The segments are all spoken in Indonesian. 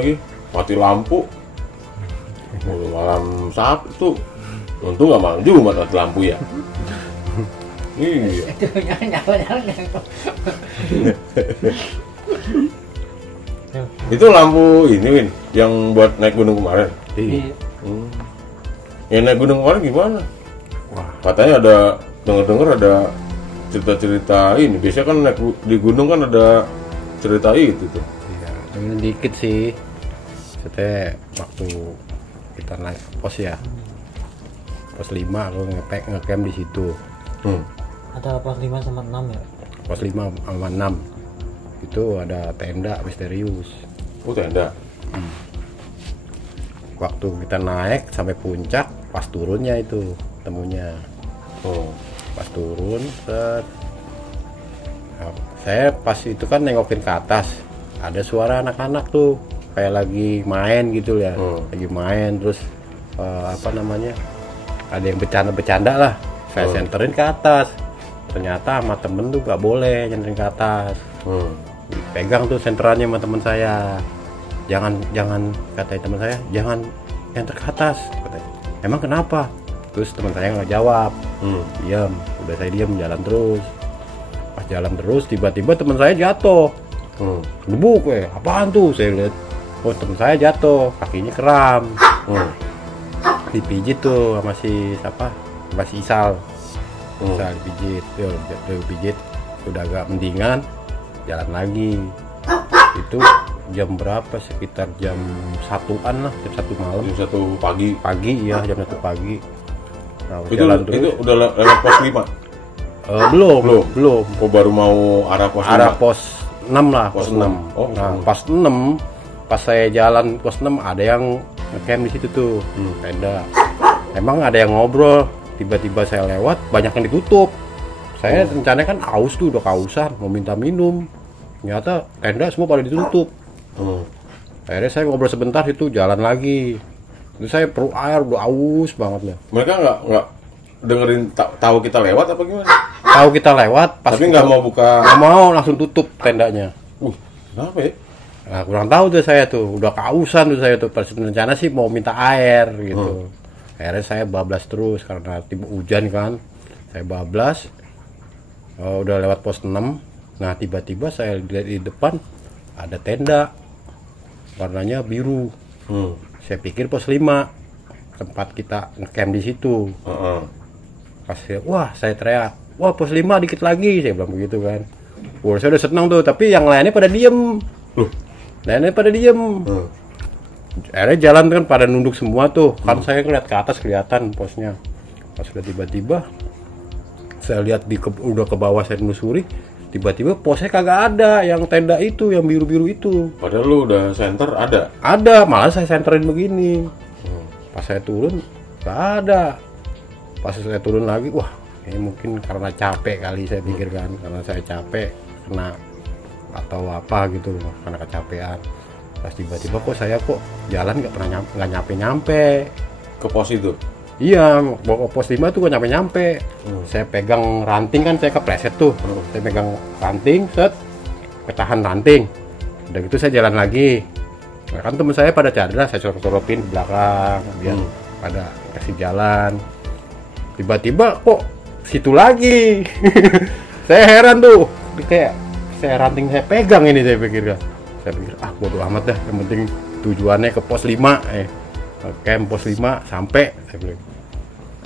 lagi mati lampu. Malam Sabtu. Untung nggak malam Jumat mati lampu ya. Iya. Itu nyala. Itu lampu ini Win, yang buat naik gunung kemarin. Iya. Yang naik gunung kemarin gimana? Wah, Katanya ada dengar ada cerita-cerita ini. Biasanya kan naik di gunung kan ada cerita itu tuh. iya. Ini dikit sih. Saya waktu kita naik pos ya. Pos 5 aku ngecamp di situ. Ada pas 5 sama 6 ya? Pos 5 sama 6. Itu ada tenda misterius. Oh tenda. Waktu kita naik sampai puncak, pas turunnya itu temunya. Oh. Pas turun, set. Nah, saya pas itu kan nengokin ke atas, ada suara anak-anak tuh kayak lagi main gitu ya. Lagi main terus apa namanya, ada yang bercanda-bercanda lah. Saya senterin ke atas, ternyata sama temen tuh gak boleh nyenterin ke atas. Pegang tuh senterannya sama teman saya, jangan katanya teman saya, jangan enter ke atas katanya. Emang kenapa? Terus teman saya nggak jawab, diam. Udah saya diam, jalan terus. Pas jalan terus tiba-tiba teman saya jatuh. Gebuk, apaan tuh? Saya lihat, oh teman saya jatuh, kakinya kram. Dipijit tuh sama si siapa? Sama si Isal. Isal dipijit, dipijit. Udah agak mendingan, jalan lagi. Itu jam berapa? Sekitar jam 1-an lah, jam 1 malam. Jam 1 pagi. Ya, jam 1 pagi. Nah, Itu udah lewat pos 5? Belum. Oh baru mau arah pos 5? Arah pos 6 lah, pos 6. Oh, Nah, pas 6, pas saya jalan pos 6 ada yang ngecamp di situ tuh, tenda. Emang ada yang ngobrol, tiba-tiba saya lewat, banyak yang ditutup. Saya rencananya kan aus tuh, udah kausan, mau minta minum. Ternyata tenda semua pada ditutup. Akhirnya saya ngobrol sebentar itu, jalan lagi. Itu saya perlu air, udah aus banget lah. Mereka nggak dengerin tahu kita lewat apa gimana? Tahu kita lewat, pas Tapi nggak mau buka. nggak mau, langsung tutup tendanya. Kenapa ya? Nah, kurang tahu tuh saya tuh, udah kausan tuh saya tuh. Pas rencana sih mau minta air gitu. Akhirnya saya bablas terus karena tiba hujan kan. Saya bablas. Udah lewat pos 6. Nah, tiba-tiba saya lihat di depan ada tenda. Warnanya biru. Saya pikir pos 5. Tempat kita ngecamp di situ. Pas wah, saya teriak, "Wah, pos 5 dikit lagi." Saya bilang begitu kan. Wah, saya udah senang tuh, tapi yang lainnya pada diem. Lainnya pada diem. Akhirnya jalan kan pada nunduk semua tuh. Kan saya ngeliat ke atas kelihatan posnya. Pas udah tiba-tiba saya lihat udah ke bawah, saya telusuri, tiba-tiba posnya kagak ada yang tenda itu, yang biru-biru itu. Padahal lu udah center ada. Ada, malah saya senterin begini. Pas saya turun nggak ada. Pas saya turun lagi, wah ini mungkin karena capek kali, saya pikir kan, karena saya capek kena atau apa gitu, karena kecapean. Pas tiba-tiba kok jalan nggak nyampe Ke pos itu? Iya, bawa pos 5 tuh gak nyampe. Saya pegang ranting kan, saya kepleset tuh. Saya pegang ranting, set, ketahan ranting. Udah gitu saya jalan lagi. Nah, kan temen saya pada cadra, saya sorot-sorotin ke belakang biar pada kasih jalan. Tiba-tiba kok situ lagi. Saya heran tuh, kayak saya ranting saya pegang ini, saya pikir bodo amat dah, yang penting tujuannya ke pos 5. Camp pos 5 sampai, saya bilang.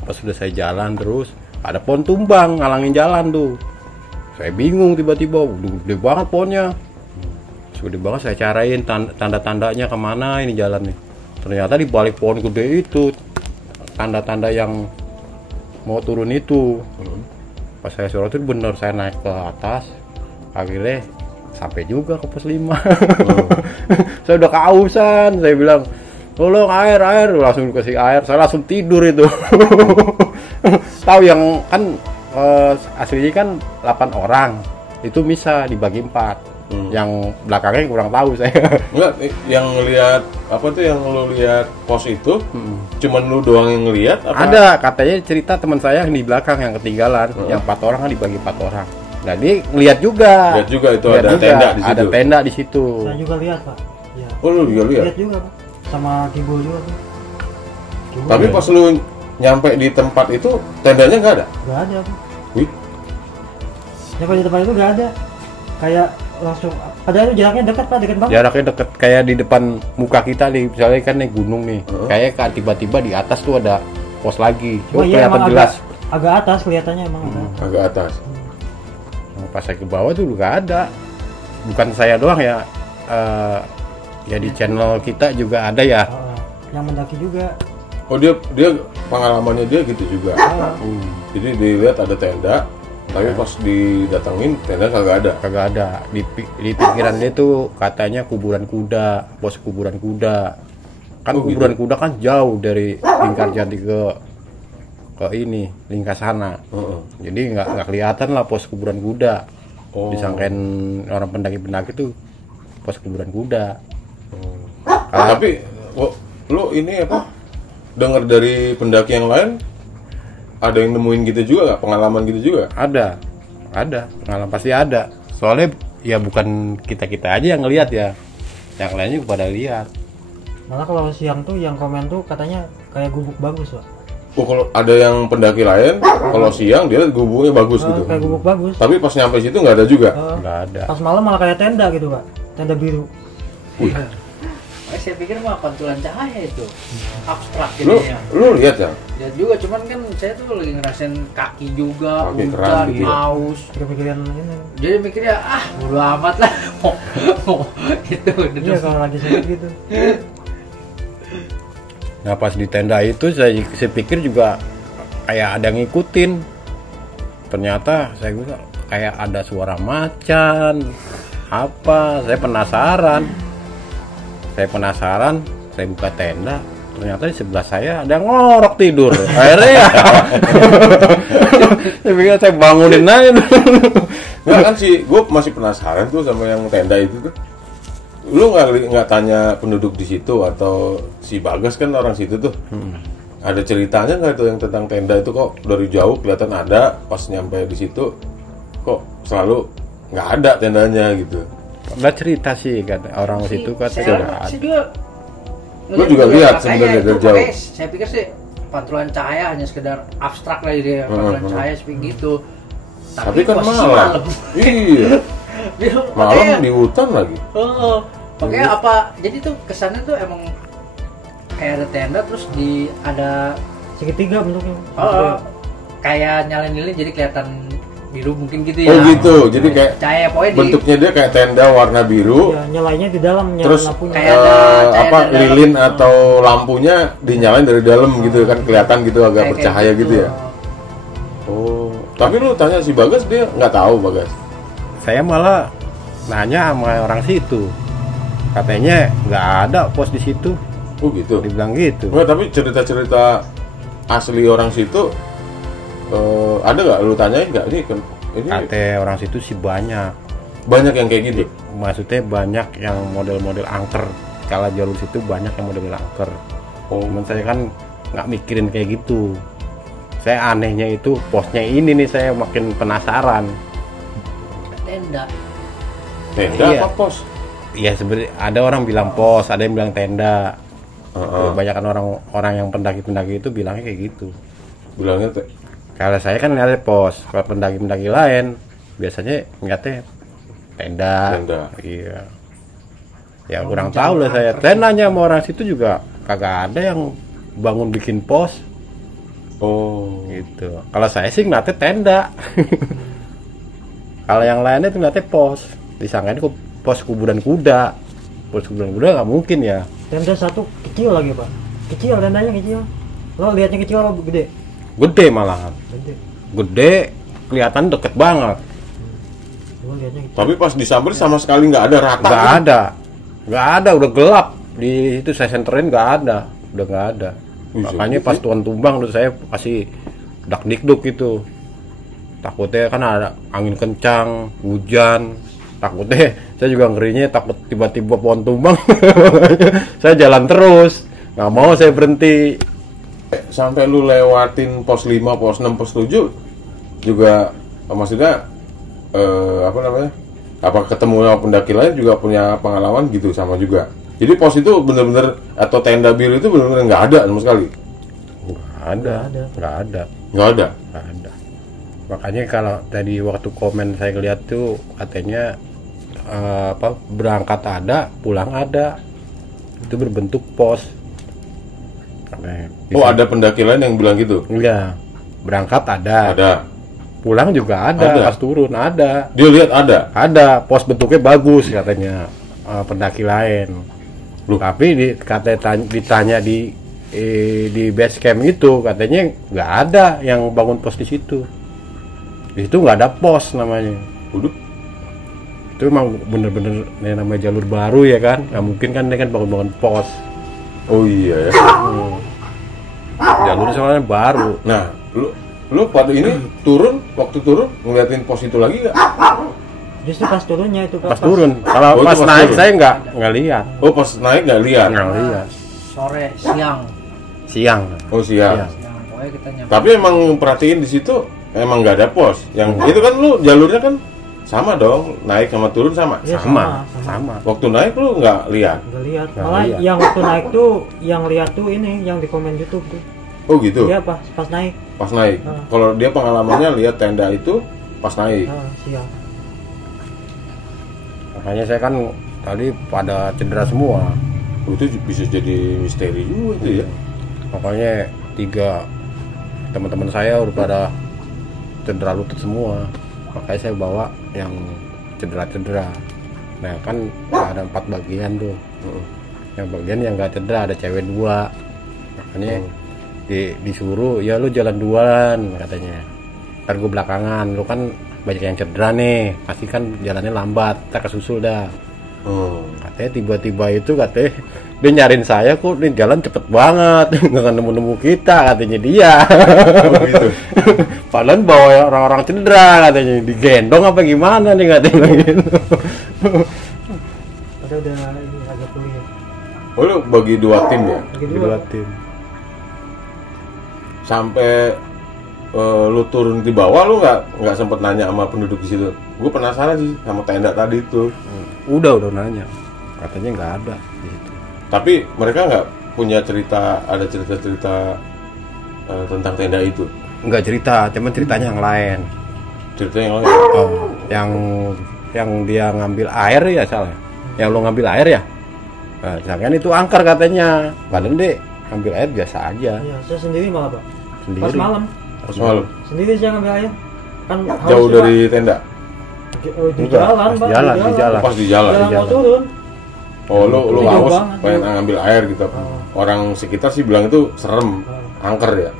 Pas sudah saya jalan terus, ada pohon tumbang ngalangin jalan tuh. Saya bingung, tiba-tiba udah gede banget pohonnya. Gede banget, saya carain tanda-tandanya kemana ini jalan nih. Ternyata di balik pohon gede itu tanda-tanda yang mau turun itu. Pas saya suruh itu bener, saya naik ke atas. Akhirnya sampai juga ke pos 5. Saya udah kehausan, saya bilang, tolong air, langsung dikasih air, saya langsung tidur itu. Tahu yang kan aslinya kan 8 orang, itu bisa dibagi 4. Yang belakangnya kurang tahu saya. Enggak, yang ngelihat apa tuh, yang lu lihat pos itu, cuman lu doang yang ngelihat apa? Ada, katanya cerita teman saya yang di belakang yang ketinggalan, yang 4 orang kan dibagi 4 orang. Nah, dia ngelihat juga. Lihat juga itu Lihat ada juga, tenda di situ. Ada tenda di situ. Saya juga lihat, Pak. Ya. Oh lu juga lihat? Lihat juga Pak. Sama Kibul juga tuh. Kibul Tapi pas lu nyampe di tempat itu tendanya nggak ada? nggak ada Pak. Wih, Ya kalau di tempat itu nggak ada. Kayak langsung, padahal itu jaraknya dekat Pak, dekat banget. Jaraknya deket kayak di depan muka kita nih, misalnya kan nih gunung nih. Kayak kan tiba-tiba di atas tuh ada pos lagi. Oh Oh, iya, kelihatan emang jelas. agak atas kelihatannya emang ada. agak atas. Nah, pas saya ke bawah tuh nggak ada. Bukan saya doang ya. Ya di channel kita juga ada ya. Yang mendaki juga. Oh dia pengalamannya dia gitu juga. Jadi dilihat ada tenda, tapi pas didatengin tenda kagak ada. Kagak ada. Di pikiran dia tuh katanya kuburan kuda, pos kuburan kuda. Kan Oh, kuburan gitu. kuda kan jauh dari Lingkar Jati ke ini, Lingkasana. Jadi nggak kelihatan lah pos kuburan kuda. Oh. Disangkain orang pendaki-pendaki tuh pos kuburan kuda. Tapi lu ini apa? Dengar dari pendaki yang lain ada yang nemuin gitu juga nggak? Pengalaman gitu juga? Ada pengalaman pasti ada. Soalnya ya bukan kita aja yang ngelihat ya, yang lainnya juga pada lihat. Malah kalau siang tuh yang komen tuh katanya kayak gubuk bagus Pak. Oh kalau ada yang pendaki lain, kalau siang dia gubuknya bagus gitu. Kayak gubuk bagus. Tapi pas nyampe situ nggak ada juga. Nggak ada. Pas malam malah kayak tenda gitu Pak, tenda biru. Saya pikir mah pantulan cahaya itu abstrak Lu jadinya. lihat ya? Ya juga, cuman kan saya tuh lagi ngerasain kaki juga, Kaki keram hujan, gitu ya? haus. Kepikiran ini. Jadi mikirnya bodo amat lah. mau itu Iya kalau lagi sakit gitu. Nah pas di tenda itu saya pikir juga kayak ada yang ngikutin. Ternyata saya bilang kayak ada suara macan. Apa? Saya penasaran. Saya buka tenda. Ternyata di sebelah saya ada yang ngorok tidur. Akhirnya ya. Saya pikir saya bangunin aja. Nggak kan sih, gue masih penasaran tuh sama yang tenda itu tuh. Lu nggak tanya penduduk di situ atau si Bagas kan orang situ tuh. Ada ceritanya nggak tuh yang tentang tenda itu kok dari jauh kelihatan ada, pas nyampe di situ kok selalu nggak ada tendanya gitu. Udah cerita sih kata orang situ katanya saya nggak ada. juga Gua juga lihat sebenarnya dari jauh. makanya saya pikir sih pantulan cahaya hanya sekedar abstrak lah dia, pantulan cahaya seperti gitu. Tapi kan posisi malam. Iya. Bilang, Malam makanya- di hutan lagi. Makanya apa? Jadi tuh kesannya tuh emang kayak ada tenda terus ada Segitiga bentuknya. kayak nyalain lilin jadi kelihatan biru mungkin gitu ya. Oh gitu. Jadi kayak Cahaya pokoknya di bentuknya dia kayak tenda warna biru. Ya, nyalainnya di dalam, nyalain Terus lampunya. kayak ada cahaya apa dari dalam. lilin atau lampunya dinyalain dari dalam gitu kan kelihatan gitu agak kayak bercahaya gitu ya. Oh, tapi lu tanya si Bagas dia nggak tahu Bagas. Saya malah nanya sama orang situ. Katanya nggak ada pos di situ. Oh gitu. Dibilang gitu. Nggak, tapi cerita-cerita asli orang situ ada nggak? Lu tanyain nggak? Ini Kata orang situ sih banyak. banyak yang kayak gitu. Maksudnya banyak yang model-model angker. Kala jalur situ banyak yang model angker. Oh, Cuman saya kan nggak mikirin kayak gitu. Saya anehnya itu posnya ini nih, saya makin penasaran. tenda. tenda Iya. apa pos? Ya sebenarnya ada orang bilang pos, ada yang bilang tenda. Kebanyakan orang yang pendaki-pendaki itu bilangnya kayak gitu. Bilangnya Kalau saya kan ngeliatnya pos, kalau pendaki-pendaki lain biasanya ngeliatnya tenda. Tenda. Iya. Ya kurang tahu lah saya. Saya nanya sama orang situ juga kagak ada yang bangun bikin pos oh. gitu. Kalau saya sih ngeliatnya tenda. Kalau yang lainnya tuh ngeliatnya pos. Disangkain kok pos kuburan kuda. Pos kuburan kuda nggak mungkin ya. Tenda satu kecil lagi Pak. Kecil, tendanya kecil. Lo lihatnya kecil apa gede? Gede malahan. Gede. Gede, kelihatan deket banget. Lo lihatnya kecil. Tapi pas disamperin sama sekali nggak ada rata. Nggak ada, udah gelap. Di itu saya senterin nggak ada, udah nggak ada. Wih, Makanya serius pas sih? tuan tumbang tuh saya kasih dak-dikduk gitu. Takutnya kan ada angin kencang, hujan. Takutnya saya juga ngerinya takut tiba-tiba pohon tumbang. Saya jalan terus, nggak mau saya berhenti. Sampai lu lewatin pos 5, pos 6, pos 7 juga maksudnya apa namanya? Apa ketemu sama pendaki lain juga punya pengalaman gitu sama juga. Jadi pos itu bener-bener atau tenda biru itu bener-bener nggak ada sama sekali. Nggak ada. Makanya kalau tadi waktu komen saya lihat tuh katanya berangkat ada, pulang ada. Itu berbentuk pos. Oh, ada pendaki lain yang bilang gitu? Enggak. Berangkat ada. Pulang juga Ada. Pas turun ada. Dia lihat ada. Ada, pos bentuknya bagus katanya pendaki lain. Loh. Tapi ditanya di base camp itu katanya nggak ada yang bangun pos di situ. Di situ nggak ada pos namanya. Waduh. Itu emang bener-bener yang namanya jalur baru ya kan. Nggak mungkin kan dia kan bangun pos. Oh iya ya. Jalur soalnya baru. Nah, lu pada ini waktu turun ngeliatin pos itu lagi nggak? Justru pas turunnya itu Pak. Pas turun. Kalau Oh, itu pas pas naik turun. saya nggak lihat. Oh, pas naik nggak lihat. Nggak lihat. Sore, siang. Siang. Oh, siang. Siang. Siang, pokoknya kita nyampe. Tapi emang perhatiin di situ emang nggak ada pos. Yang itu kan lu jalurnya kan sama dong, naik sama turun sama. Iya, Sama. Waktu naik lu nggak lihat. Nggak lihat. Nggak Malah lihat. yang waktu naik tuh yang lihat tuh ini yang di komen YouTube tuh. Oh gitu. Iya pas naik. Pas naik. Kalau dia pengalamannya lihat tenda itu pas naik. Siang. Makanya saya kan tadi pada cedera semua. Itu bisa jadi misteri juga itu ya. Makanya 3 teman-teman saya udah pada cedera lutut semua. Makanya saya bawa yang cedera-cedera. Nah kan ada 4 bagian tuh. Yang bagian yang nggak cedera ada cewek 2. Makanya disuruh ya lu jalan duluan katanya. Ntar gue belakangan. Lu kan banyak yang cedera nih. Pasti kan jalannya lambat. Kita kesusul dah. Katanya tiba-tiba itu katanya dia nyariin saya kok nih jalan cepet banget nggak nemu kita katanya dia. Oh gitu. Padahal bawa orang-orang cedera katanya digendong apa gimana nih katanya gitu. Padahal udah ini agak kuliah. Oh lu bagi 2 tim ya? Bagi Dua 2. tim. Sampai lu turun di bawah lu nggak sempet nanya sama penduduk di situ. Gue penasaran sih sama tenda tadi itu. Udah nanya. Katanya nggak ada di situ. Tapi mereka nggak punya ada cerita-cerita tentang tenda itu. Nggak cerita, cuman ceritanya yang lain. Cerita yang lain. Oh, yang dia ngambil air ya salah. Yang lo ngambil air ya. Nah, jangan itu angker katanya. Padahal deh ngambil air biasa aja. Iya, saya sendiri malah Pak. Sendiri. Pas malam. Pas malam. Sendiri saya ngambil air. Kan Jauh dari tenda. di Enggak, jalan, pas Pak. di jalan. Pas di jalan. Jalan mau jalan. turun. Oh lu Itu jauh haus banget. pengen ngambil air gitu. Orang sekitar sih bilang itu serem, angker ya.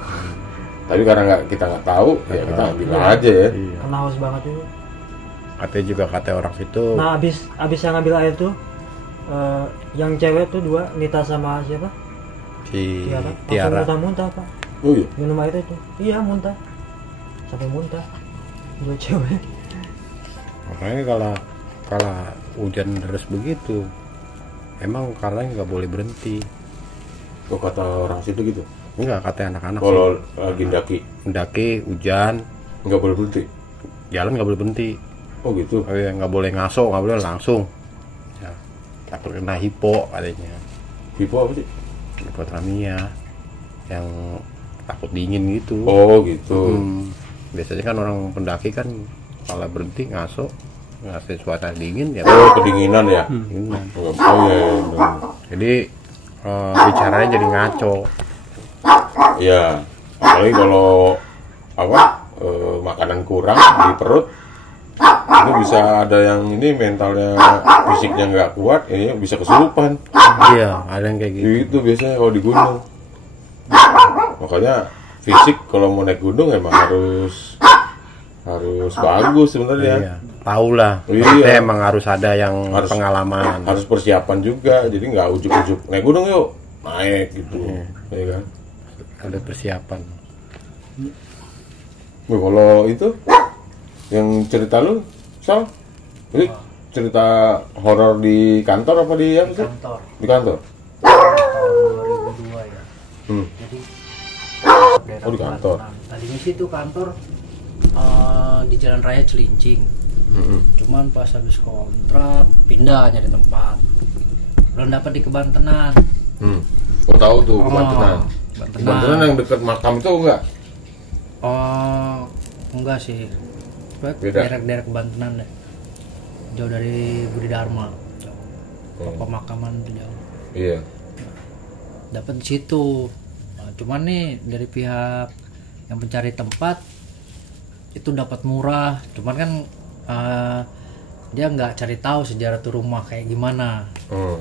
Tapi karena kita nggak tahu, ya kita ambil aja ya. Iya. Kena haus banget itu. Katanya juga kata orang situ. Nah, abis yang ngambil air tuh yang cewek tuh 2, Nita sama siapa? Si Tiara. Langsung Tiara. muntah-muntah, Pak. Oh iya. Minum air itu. Iya, muntah. Sampai muntah. 2 cewek. Makanya kalau hujan deras begitu, emang karena nggak boleh berhenti. Kok kata orang situ gitu? Enggak, kata anak-anak sih. Kalau lagi Mendaki hujan, nggak boleh berhenti. jalan nggak boleh berhenti. Oh gitu. Nggak boleh ngaso, nggak boleh langsung. Ya, takut kena hipo katanya. Hipo apa sih? Hipotermia, yang takut dingin gitu. Oh gitu. Biasanya kan orang pendaki kan kalau berhenti ngaso, ngasih suasana dingin ya. Oh kedinginan ya. Dinginan. Oh iya. Jadi bicaranya jadi ngaco. Ya, apalagi kalau makanan kurang di perut itu bisa ada yang ini mentalnya fisiknya nggak kuat, ini bisa kesurupan. Iya, ada yang kayak gitu. Itu biasanya kalau di gunung. Makanya fisik kalau mau naik gunung emang harus bagus sebenarnya. Iya, tahu lah. Iya. Maksudnya emang harus ada yang Harus- pengalaman. Harus persiapan juga, jadi nggak ujuk-ujuk naik gunung yuk, naik gitu, ya kan? Ada persiapan. Nah, kalau itu yang cerita lu, Sal, ini cerita horor di kantor apa di apa sih? Kantor Di kantor. tahun 2002 ya. Jadi daerah Oh, di kantor. Pelabuhan. Tadinya sih itu kantor di Jalan Raya Cilincing. Cuman pas habis kontrak pindah nyari tempat. belum dapat di Kebantenan. Oh tahu tuh Kebantenan. Kebantenan. Kebantenan yang dekat makam itu enggak? Oh, enggak sih. Beda. Daerah Kebantenan deh. Jauh dari Budi Dharma. Pemakaman tuh jauh. Iya. Dapat di situ. Nah, cuman nih dari pihak yang pencari tempat itu dapat murah. Cuman kan dia nggak cari tahu sejarah tuh rumah kayak gimana. Nah,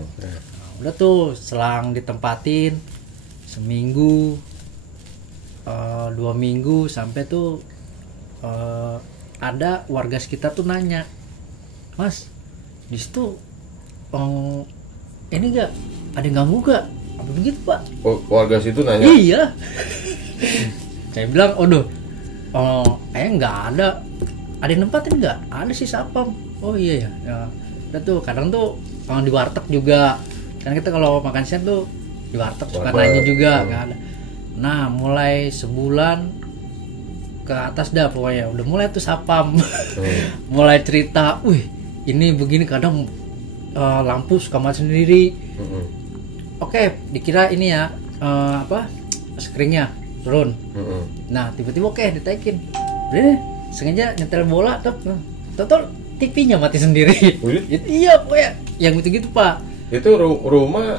udah tuh selang ditempatin seminggu, 2 minggu sampai tuh ada warga sekitar tuh nanya, Mas, di situ ini nggak ada yang ganggu nggak? Apa begitu Pak? Oh, warga situ nanya? Iya. Saya bilang, nggak ada. Ada yang nempatin nggak? Ada sih sapam. Oh iya ya. Udah tuh kadang tuh di warteg juga. Kan kita kalau makan siang tuh di warteg suka nanya juga, nggak ada. Nah mulai sebulan ke atas dah pokoknya udah mulai tuh sapam. Mulai cerita, wih ini begini kadang lampu suka mati sendiri. Oke, dikira ini ya screennya turun. Nah tiba-tiba ditaikin. Udah deh, sengaja nyetel bola, total TV-nya mati sendiri. Iya pokoknya yang gitu-gitu Pak. Itu rumah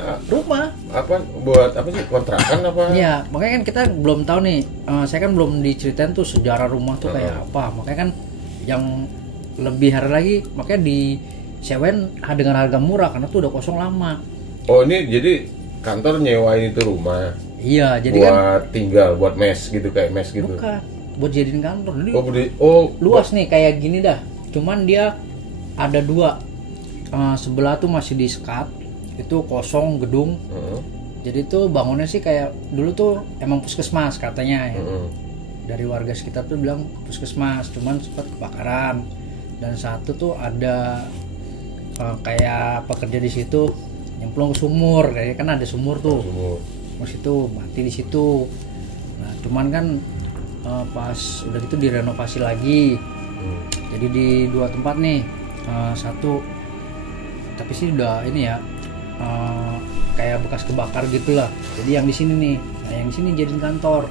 apa buat apa sih, kontrakan apa? Iya, makanya kan kita belum tahu nih. Saya kan belum diceritain tuh sejarah rumah tuh kayak apa. Makanya kan yang lebih hari lagi makanya disewain dengan harga murah karena tuh udah kosong lama. Oh ini jadi kantor nyewain itu rumah? Iya, jadi buat tinggal, buat mes gitu, kayak mes gitu? Bukan, buat jadiin kantor. Jadi luas nih kayak gini dah. Cuman dia ada 2, sebelah tuh masih disekat, itu kosong gedung. Jadi tuh bangunnya sih kayak dulu tuh emang puskesmas katanya ya. Dari warga sekitar tuh bilang puskesmas, cuman sempat kebakaran. Dan satu tuh ada kayak pekerja di situ nyemplung ke sumur, kayak kan ada sumur tuh. Terus itu mati di situ. Nah cuman kan pas udah gitu direnovasi lagi. Jadi di 2 tempat nih, satu tapi sih udah ini ya kayak bekas kebakar gitulah. Jadi yang di sini nih, nah yang di sini jadiin kantor.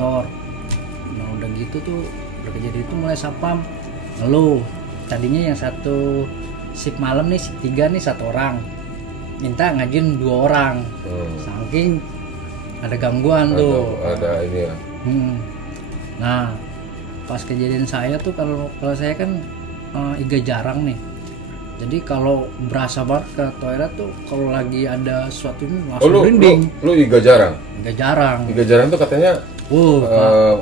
Nah udah gitu tuh udah kejadian itu mulai sapam. Lalu tadinya yang satu shift malam nih, shift 3 nih 1 orang, minta ngajin 2 orang. Saking ada gangguan tuh. Ada ini ya. Nah pas kejadian saya tuh kalau saya kan iga jarang nih. Jadi kalau berasa banget ke toilet tuh kalau lagi ada sesuatu ini langsung merinding. Lu iga jarang? Iga jarang. Iga jarang tuh katanya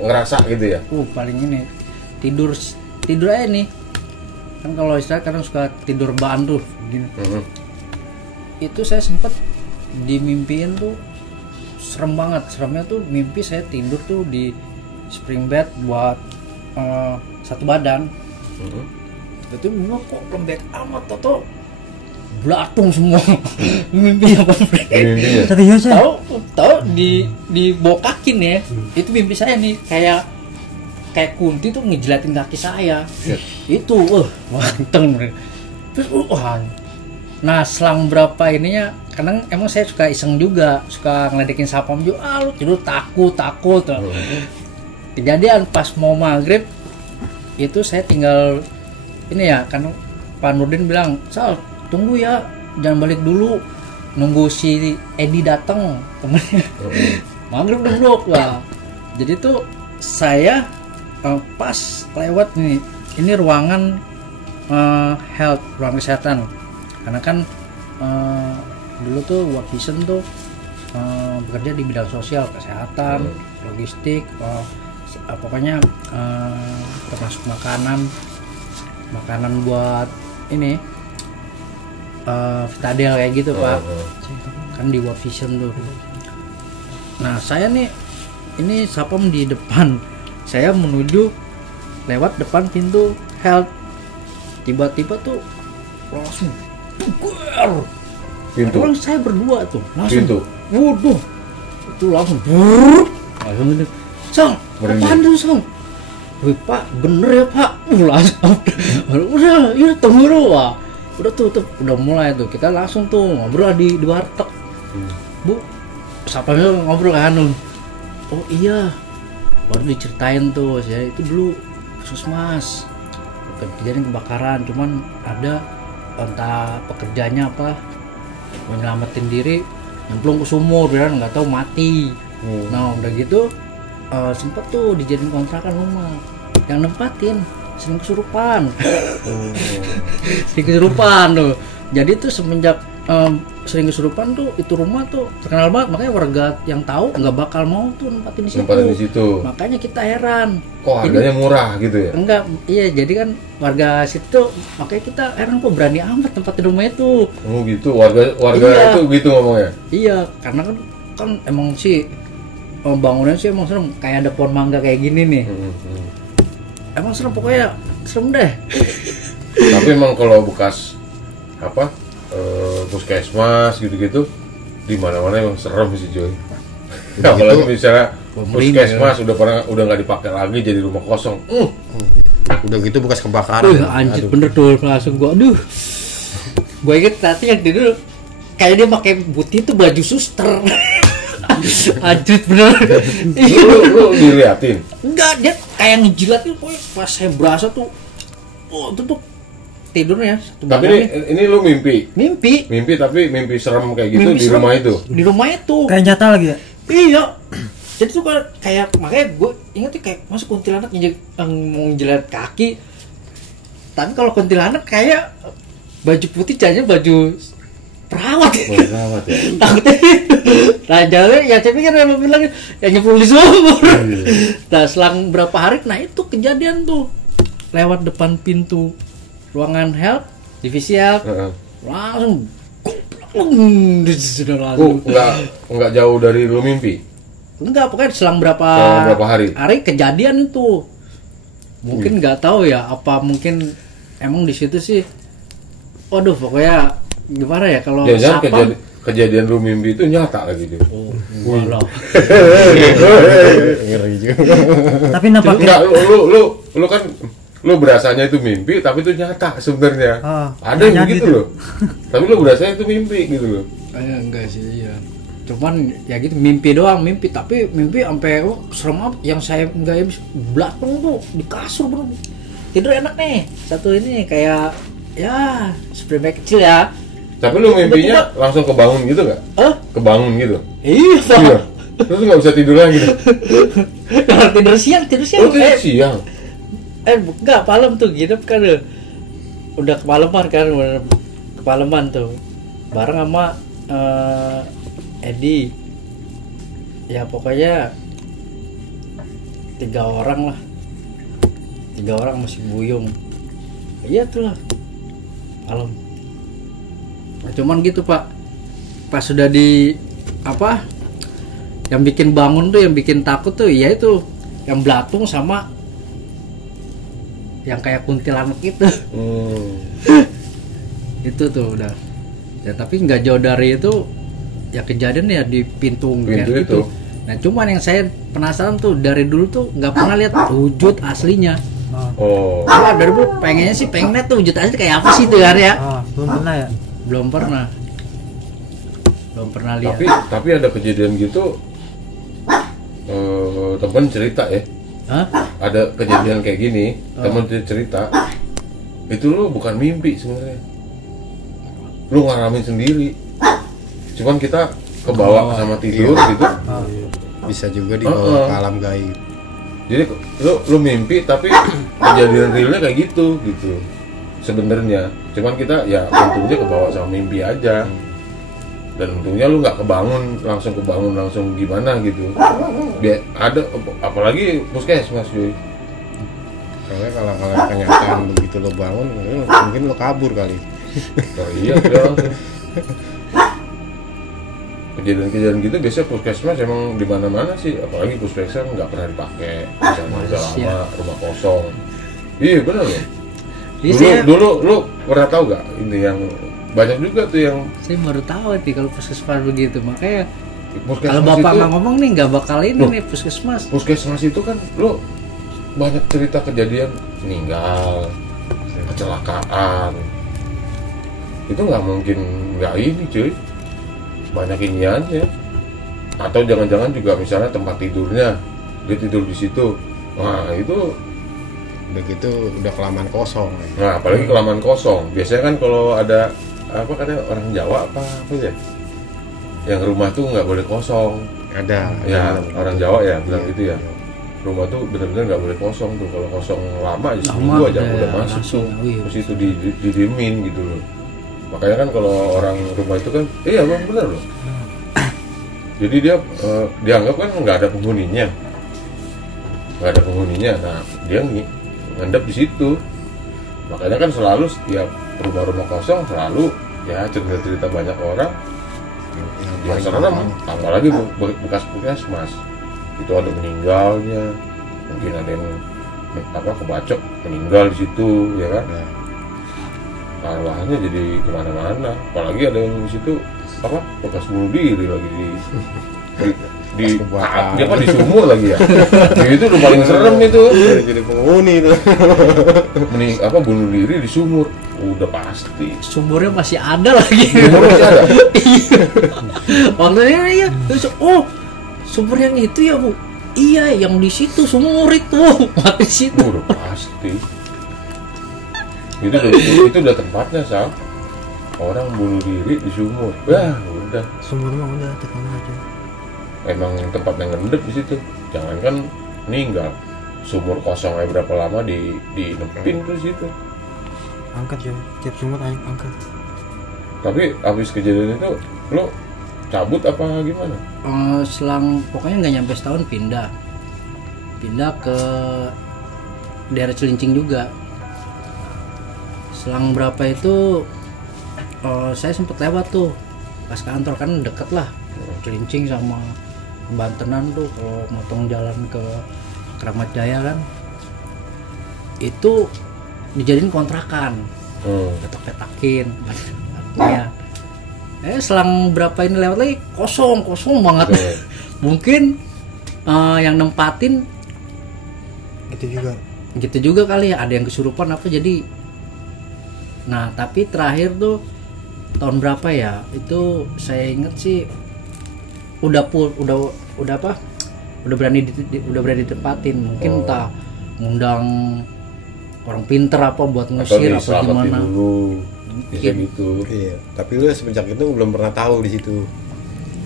ngerasa gitu ya? Paling ini tidur aja nih. Kan kalau istilah kadang suka tidur baan tuh gini. Itu saya sempet dimimpiin tuh serem banget. Seremnya tuh mimpi saya tidur tuh di spring bed buat 1 badan. Itu memang kok lembek amat, toto belatung semua. Mimpinya serius ya? Tahu dibokakin ya. Itu mimpi saya nih kayak kunti tuh ngejilatin kaki saya. Itu manteng. Terus nah selang berapa ininya, kadang emang saya suka iseng juga, suka ngeledekin sapam juga. Lu tidur takut. Kejadian pas mau maghrib itu saya tinggal ini ya, kan Pak Nurdin bilang, Sal tunggu ya, jangan balik dulu, nunggu si Edi datang temennya. Maghrib duduk lah. Jadi tuh saya pas lewat nih, ini ruangan health, ruang kesehatan. Karena kan dulu tuh World Vision tuh bekerja di bidang sosial, kesehatan, logistik, pokoknya termasuk makanan buat ini Vitadel kayak gitu Pak. Kan di World Vision tuh. Nah saya nih ini sapam di depan, saya menuju lewat depan pintu health, tiba-tiba tuh langsung bugar pintu. Orang saya berdua tuh langsung pintu. Waduh itu langsung gitu. Sang apaan tuh Sang? Wih Pak, bener ya Pak? Langsung udah, ya tunggu dulu Pak. Udah tutup, udah mulai tuh. Kita langsung tuh ngobrol di warteg. Bu, sapanya ngobrol kan. Oh iya, baru diceritain tuh, saya itu dulu puskesmas, kejadian kebakaran, cuman ada entah pekerjaannya apa, menyelamatin diri, nyemplung ke sumur, biar nggak tahu mati. Nah udah gitu sempet tuh dijadiin kontrakan rumah, yang nempatin sering kesurupan. Sering kesurupan tuh. Jadi tuh semenjak sering kesurupan tuh itu rumah tuh terkenal banget, makanya warga yang tahu nggak bakal mau tuh nempatin di situ. Makanya kita heran. Kok harganya murah gitu ya? Enggak, iya jadi kan warga situ makanya kita heran kok berani amat nempatin rumah itu. Oh gitu, warga iya. Itu gitu ngomongnya. Iya, karena kan emang sih bangunan sih emang serem, kayak ada pohon mangga kayak gini nih. Emang serem, pokoknya serem deh. Tapi emang kalau bekas apa puskesmas gitu-gitu di mana-mana emang serem sih Joy. Apalagi misalnya puskesmas udah nggak dipakai lagi jadi rumah kosong. Udah gitu bekas kebakaran. Anjir bener tuh langsung gua gua inget tadi yang tidur kayak dia pakai putih itu baju suster. Anjir bener. Lu diliatin? Enggak, dia kayak ngejilat itu pas saya berasa tuh. Oh, itu tuh tidurnya satu tapi ini lu mimpi tapi mimpi serem kayak gitu di rumah itu. Di rumah itu kayak nyata lagi ya. Iya, jadi tuh kayak makanya gue inget tuh kayak masuk kuntilanak yang mau ngejilat kaki, tapi kalau kuntilanak kayak baju putih jadinya baju perawat ya. Takutnya nah jalan ya saya pikir yang bilang yang nyemplung di sumur. Nah selang berapa hari nah itu kejadian tuh lewat depan pintu ruangan health, divisi health, langsung enggak jauh dari lu mimpi? Enggak, pokoknya selang berapa hari kejadian itu. Mungkin nggak tahu ya, apa mungkin emang di situ sih. Waduh, pokoknya gimana ya kalau kejadian lu mimpi itu nyata lagi gitu. Oh, walah. Ngeri juga. Tapi nampaknya enggak, lu kan lu berasanya itu mimpi tapi itu nyata sebenarnya. Ada yang begitu loh. Tapi lu berasanya itu mimpi gitu loh. Enggak sih, iya. Cuman ya gitu mimpi doang, tapi mimpi sampai serem apa yang saya enggak habis belakang tuh di kasur bro. Tidur enak nih. Satu ini kayak ya seperti bayi kecil ya. Tapi lu mimpinya langsung kebangun gitu enggak? Kebangun gitu. Iya. Terus enggak bisa tidur lagi gitu. Kalau tidur siang. Oh, tidur siang. Enggak, malam tuh gitu kan udah kepaleman tuh bareng sama Edi ya pokoknya 3 orang masih buyung iya tuh lah malam nah, cuman gitu pak pas sudah di apa yang bikin bangun tuh yang bikin takut tuh ya itu yang belatung sama yang kayak kuntilanak itu. Itu tuh udah ya tapi nggak jauh dari itu ya kejadian ya di pintu itu. Nah cuman yang saya penasaran tuh dari dulu tuh nggak pernah lihat wujud aslinya. Nah, dari dulu pengennya sih pengen tuh wujud asli kayak apa sih tuh ya? Belum pernah lihat. Tapi ada kejadian gitu temen cerita ya. Ada kejadian kayak gini, temen cerita itu lu bukan mimpi sebenarnya, lu ngalamin sendiri, cuman kita kebawa sama tidur gitu. Bisa juga dibawa ke alam gaib. Jadi lu mimpi tapi kejadian realnya kayak gitu sebenarnya, cuman kita ya untungnya kebawa sama mimpi aja. Dan untungnya lu nggak kebangun langsung gimana gitu. Ada apalagi puskesmas Joy. Soalnya kalau kenyataan begitu lo bangun mungkin lo kabur kali. Oh iya langsung. Kejadian gitu biasanya puskesmas emang di mana-mana sih, apalagi puskesmas nggak pernah dipakai, misalnya udah lama rumah kosong. Iya benar loh. Dulu lu pernah tahu nggak ini yang banyak juga tuh yang saya baru tahu sih kalau puskesmas begitu, makanya kalau bapak nggak ngomong nih nggak bakal ini nih puskesmas itu kan lo banyak cerita kejadian meninggal, kecelakaan, itu nggak mungkin nggak ini cuy, banyak iniannya. Atau jangan-jangan juga misalnya tempat tidurnya dia tidur di situ, nah itu begitu udah kelamaan kosong. nah apalagi kelamaan kosong. Biasanya kan kalau ada apa katanya orang Jawa apa ya, yang rumah tuh nggak boleh kosong. Ada Ya orang Jawa ya bilang gitu ya, rumah tuh benar-benar nggak boleh kosong tuh. Kalau kosong lama ya seminggu aja udah masuk tuh, terus itu didiemin gitu loh. Makanya kan kalau orang rumah itu kan iya bang benar loh, jadi dia dianggap kan nggak ada penghuninya, nah dia ngendap di situ. Makanya kan selalu setiap rumah-rumah kosong selalu ya cerita-cerita banyak orang yang serem, apalagi bekas puskesmas itu ada meninggalnya, mungkin ada yang kebacok meninggal di situ ya kan. Arwahnya jadi kemana-mana, apalagi ada yang di situ bekas bunuh diri lagi di dia kan di sumur lagi ya. Itu udah paling serem itu. Jadi penghuni itu. Bunuh diri di sumur. Udah pasti. Sumurnya masih ada lagi. Sumur masih ada. Waktu ya. Oh, sumur yang itu ya, Bu. Iya, yang di situ sumur itu. Mati di situ. Udah pasti. Itu udah tempatnya, Sal. Orang bunuh diri di sumur. Wah, udah. Sumur mah udah terkenal aja. Emang tempatnya ngendep di situ. Jangankan meninggal, sumur kosong aja berapa lama dinepin tuh situ. Angkat ya, tiap sumur angkat. Tapi habis kejadian itu lo cabut apa gimana? Selang pokoknya nggak nyampe setahun pindah ke daerah Cilincing juga. Selang berapa itu saya sempet lewat tuh pas kantor, kan deket lah Cilincing sama Bantenan tuh. Kalau motong jalan ke Kramat Jaya kan itu dijadiin kontrakan, petak-petakin ya. Selang berapa ini lewat lagi kosong banget. Mungkin yang nempatin gitu juga kali ya, ada yang kesurupan apa jadi. Nah tapi terakhir tuh tahun berapa ya itu saya inget sih udah berani ditempatin. Mungkin entah ngundang orang pinter apa buat ngusir apa gimana dulu bisa gitu. Iya, tapi lu semenjak itu belum pernah tahu di situ.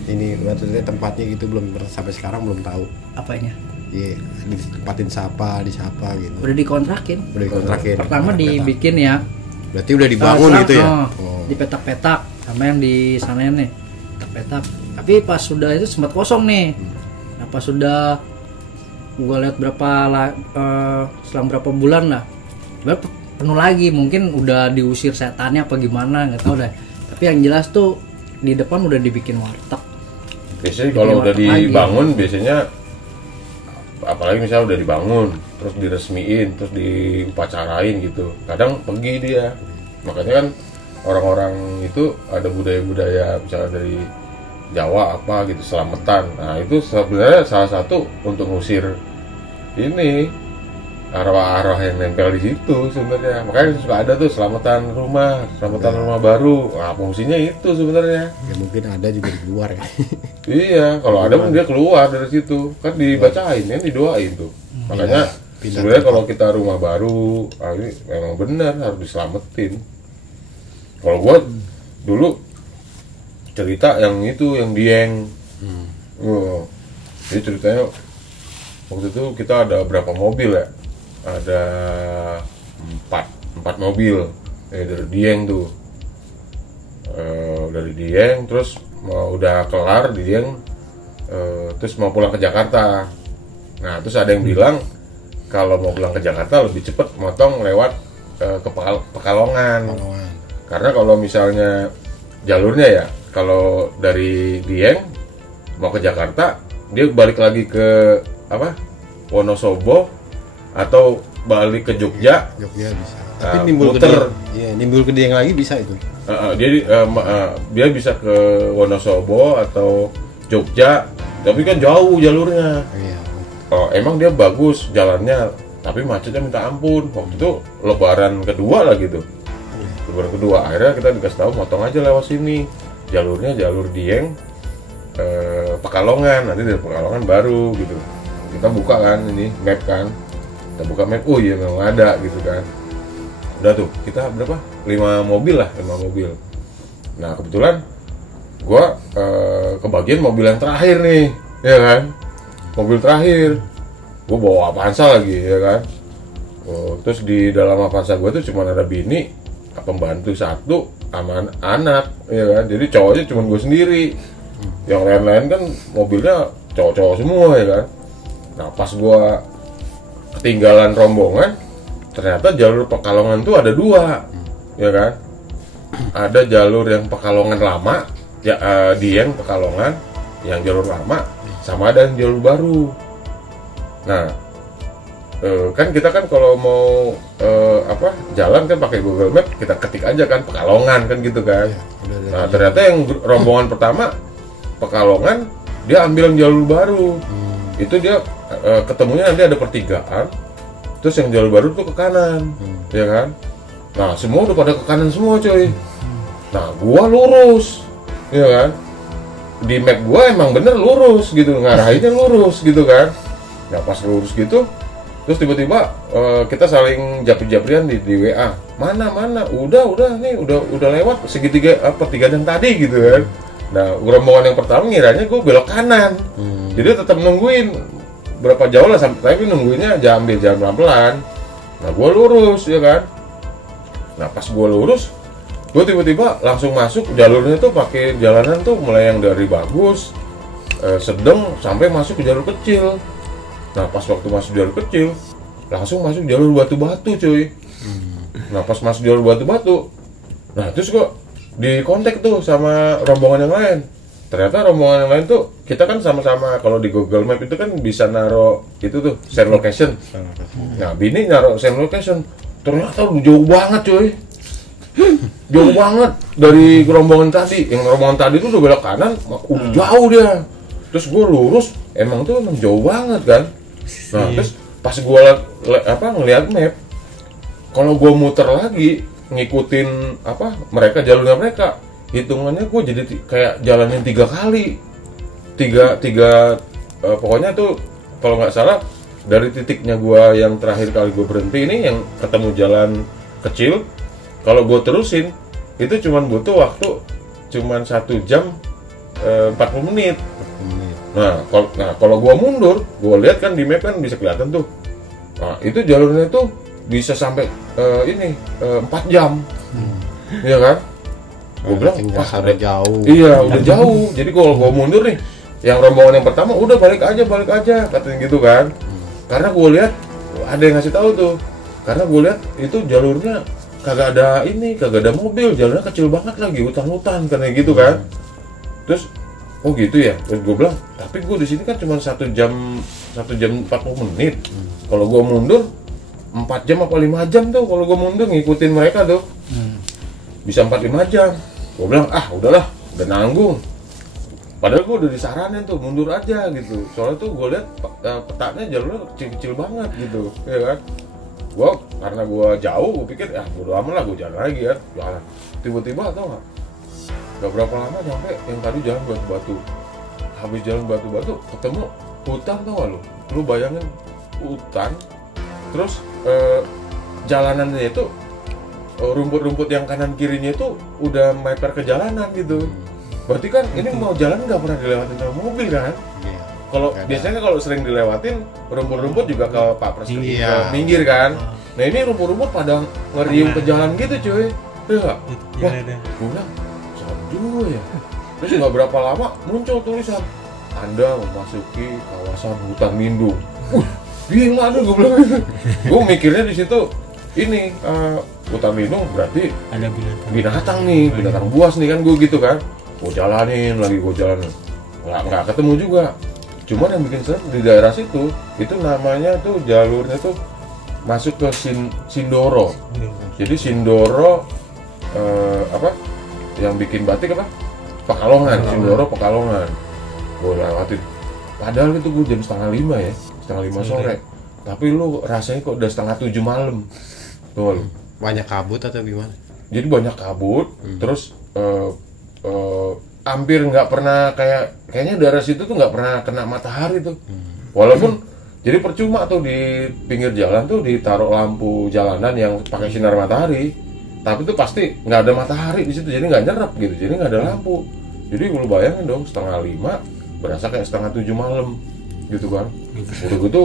Ini maksudnya tempatnya gitu belum pernah, sampai sekarang belum tahu apanya. Iya, ditempatin siapa gitu. Udah dikontrakin. Pertama dibikin ya. Berarti udah dibangun gitu ya. Di petak-petak sama yang di sana nih. Petak-petak. Tapi pas sudah itu sempat kosong nih. Nah, pas sudah gue lihat selang berapa bulan lah, penuh lagi. Mungkin udah diusir setannya apa gimana nggak tahu deh. Tapi yang jelas tuh di depan udah dibikin warteg. Biasanya kalau udah dibangun lagi. Biasanya apalagi misalnya udah dibangun terus diresmiin terus diupacarain gitu, kadang pergi dia. Makanya kan orang-orang itu ada budaya-budaya misalnya dari Jawa apa gitu selamatan. Nah itu sebenarnya salah satu untuk ngusir ini arwah-arwah yang nempel di situ sebenarnya. Makanya suka ada tuh selamatan rumah baru. Nah fungsinya itu sebenarnya. Ya mungkin ada juga di luar ya. Iya, kalau ada pun dia keluar dari situ kan dibacain kan, didoain tuh. Makanya sebenarnya kalau kita rumah baru, ini memang benar harus diselamatin. Kalau gua dulu cerita yang itu yang Dieng. Jadi ceritanya waktu itu kita ada berapa mobil ya? Ada 4 mobil dari Dieng tuh. Dari Dieng terus udah kelar di Dieng, terus mau pulang ke Jakarta. Nah terus ada yang bilang kalau mau pulang ke Jakarta lebih cepat motong lewat ke Pekalongan. Karena kalau misalnya jalurnya ya, kalau dari Dieng mau ke Jakarta, dia balik lagi ke Wonosobo atau balik ke Jogja bisa. Tapi nimbul ke Dieng lagi bisa itu. Dia bisa ke Wonosobo atau Jogja, tapi kan jauh jalurnya. Emang dia bagus jalannya, tapi macetnya minta ampun. Waktu itu lebaran kedua lah gitu. Liburan kedua akhirnya kita dikasih tahu motong aja lewat sini, jalurnya jalur Dieng Pekalongan, nanti dari Pekalongan baru gitu. Kita buka kan ini map kan, kita buka map, oh iya memang ada gitu kan. Udah tuh kita berapa 5 mobil. Nah kebetulan gua kebagian mobil yang terakhir nih, ya kan, mobil terakhir. Gua bawa Avanza lagi, ya kan. Terus di dalam Avanza gua tuh cuma ada bini, pembantu satu, sama anak, ya kan. Jadi cowoknya cuma gua sendiri. Yang lain-lain kan mobilnya cowok-cowok semua, ya kan. Nah pas gua ketinggalan rombongan, ternyata jalur Pekalongan tuh ada 2, ya kan. Ada jalur yang Pekalongan lama, ya, Dieng Pekalongan, yang jalur lama, sama ada yang jalur baru. Nah, kan kita kan kalau mau jalan kan pakai Google Map, kita ketik aja kan Pekalongan kan gitu kan. Nah ternyata yang rombongan pertama Pekalongan, dia ambil yang jalur baru. Itu dia ketemunya nanti ada pertigaan, terus yang jalur baru tuh ke kanan, ya kan. Nah semua udah pada ke kanan semua coy. Nah gua lurus, ya kan. Di map gua emang bener lurus gitu, ngarahinnya lurus gitu kan. Nah pas lurus gitu, terus tiba-tiba kita saling japri-japrian di WA. Mana, udah nih, udah lewat segitiga pertigaan yang tadi gitu kan. Nah rombongan yang pertama ngiranya gue belok kanan, jadi tetap nungguin berapa jauh lah, tapi nungguinnya jalan pelan-pelan. Nah gue lurus, ya kan. Nah pas gue lurus, gue tiba-tiba langsung masuk jalurnya tuh pakai jalanan tuh mulai yang dari bagus, sedang sampai masuk ke jalur kecil. Nah pas waktu masuk jalur kecil, langsung masuk jalur batu-batu cuy. Nah pas masuk jalur batu-batu, nah terus kok di kontak tuh sama rombongan yang lain. Ternyata rombongan yang lain tuh kita kan sama-sama, kalau di Google Map itu kan bisa naro itu tuh share location. Nah bini naro share location, ternyata udah jauh banget cuy, jauh banget dari rombongan tadi. Yang rombongan tadi tuh udah belok kanan, udah jauh dia. Terus gue lurus, emang jauh banget kan. Nah terus pas gue ngeliat map, kalau gue muter lagi ngikutin mereka, jalurnya mereka, hitungannya gue jadi kayak jalanin 3 kali, pokoknya tuh kalau nggak salah dari titiknya gue yang terakhir kali gue berhenti ini yang ketemu jalan kecil, kalau gue terusin itu cuman butuh waktu cuman 1 jam 40 menit. Nah kalau gue mundur, gue lihat kan di map kan bisa kelihatan tuh, nah itu jalurnya tuh bisa sampai 4 jam, iya kan? Gue bilang, wah udah jauh. Iya, udah jauh. Jadi kalau gue mundur nih, yang rombongan yang pertama udah balik aja, katanya gitu kan? Karena gue lihat ada yang ngasih tahu tuh, karena gue lihat itu jalurnya kagak ada mobil, jalurnya kecil banget lagi, hutan-hutan, karena gitu kan? Terus, oh gitu ya? Terus gue bilang, tapi gue di sini kan cuma 1 jam 40 menit. Kalau gue mundur 4 jam apa 5 jam tuh kalau gue mundur ngikutin mereka tuh, bisa 4-5 jam. Gue bilang udahlah, udah nanggung. Padahal gue udah disaranin tuh mundur aja gitu, soalnya tuh gue lihat petanya jalurnya kecil-kecil banget gitu, ya kan. Karena gue jauh, gue pikir bodo amat lah, gue jalan lagi ya, jalan. Tiba-tiba tau gak berapa lama nyampe yang tadi jalan batu-batu. Habis jalan batu-batu ketemu hutan, tau gak lu bayangin hutan, terus jalanannya itu rumput-rumput yang kanan kirinya itu udah mepet ke jalanan gitu. Berarti kan ini mau jalan nggak pernah dilewatin sama mobil kan? Kalau biasanya kalau sering dilewatin rumput-rumput juga ke papres minggir kan. Nah ini rumput-rumput pada ngeriung ke jalan gitu cuy. Ya, wah, gue bilang salah ya. Terus nggak berapa lama muncul tulisan, Anda memasuki kawasan hutan lindung. Gila tuh gue bilang. Gue mikirnya di situ ini hutan lindung berarti ada binatang nih, binatang buas nih kan, gue gitu kan. Gue jalanin lagi, nggak ketemu juga. Cuman yang bikin serem di daerah situ itu namanya tuh jalurnya tuh masuk ke Sindoro. Jadi Sindoro yang bikin batik Pekalongan, Sindoro Pekalongan. Gue lewatin. Padahal itu gue jam 4:30 ya, 4:30 sore. Tapi lu rasanya kok udah 6:30 malam. Tuh lu. Banyak kabut atau gimana? jadi banyak kabut, terus hampir nggak pernah kayaknya daerah situ tuh nggak pernah kena matahari tuh. Walaupun jadi percuma tuh di pinggir jalan tuh ditaruh lampu jalanan yang pakai sinar matahari, tapi tuh pasti nggak ada matahari di situ, jadi nggak nyerap gitu, jadi nggak ada lampu. Jadi lu bayangin dong 4:30 berasa kayak 6:30 malam gitu kan. Udah gitu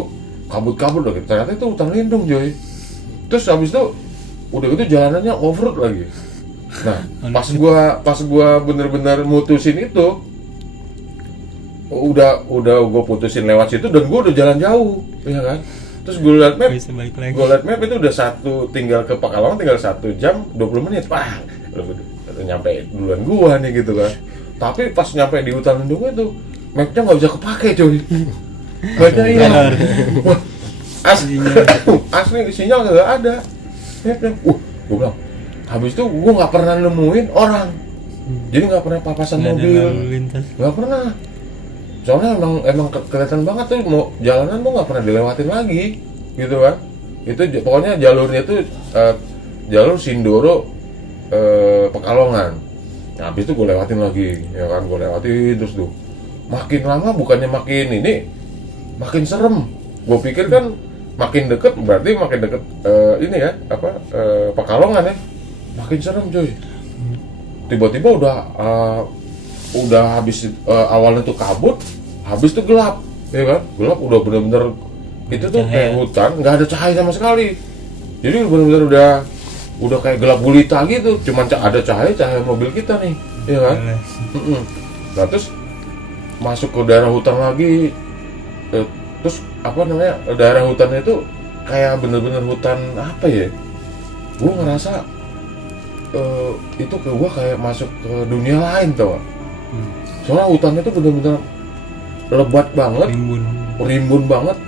kabut-kabut lagi, ternyata itu hutan lindung Joy. Terus habis itu udah gitu jalanannya off-road lagi. Nah pas gua bener-bener mutusin itu, udah gue putusin lewat situ dan gue udah jalan jauh, ya kan. Terus gue liat map itu udah tinggal ke Pekalongan tinggal 1 jam 20 menit, udah nyampe duluan gua nih gitu kan. Tapi pas nyampe di hutan lindung itu mapnya nggak bisa kepake coy. Mapnya hilang. Asli sinyal nggak ada. Gue bilang habis itu gue nggak pernah nemuin orang, jadi nggak pernah papasan mobil, nggak pernah. Soalnya emang kelihatan banget tuh mau jalanan tuh nggak pernah dilewatin lagi gitu kan. Itu pokoknya jalurnya itu jalur Sindoro Pekalongan. Nah, habis itu gue lewatin lagi, ya kan, gue lewatin terus tuh. Makin lama bukannya makin serem. Gue pikir kan makin deket berarti makin deket ini ya Pekalongan ya. Makin serem coy. Tiba-tiba udah habis awalnya tuh kabut, habis tuh gelap, ya kan? Gelap udah bener-bener itu tuh kayak hutan, nggak ada cahaya sama sekali. Jadi bener-bener udah kayak gelap gulita gitu, cuman ada cahaya mobil kita nih, ya kan? Nah terus masuk ke daerah hutan lagi, terus daerah hutannya itu kayak bener-bener hutan apa ya? Gue ngerasa itu ke gue kayak masuk ke dunia lain tau gak? Soalnya hutannya itu bener-bener lebat banget, rimbun banget.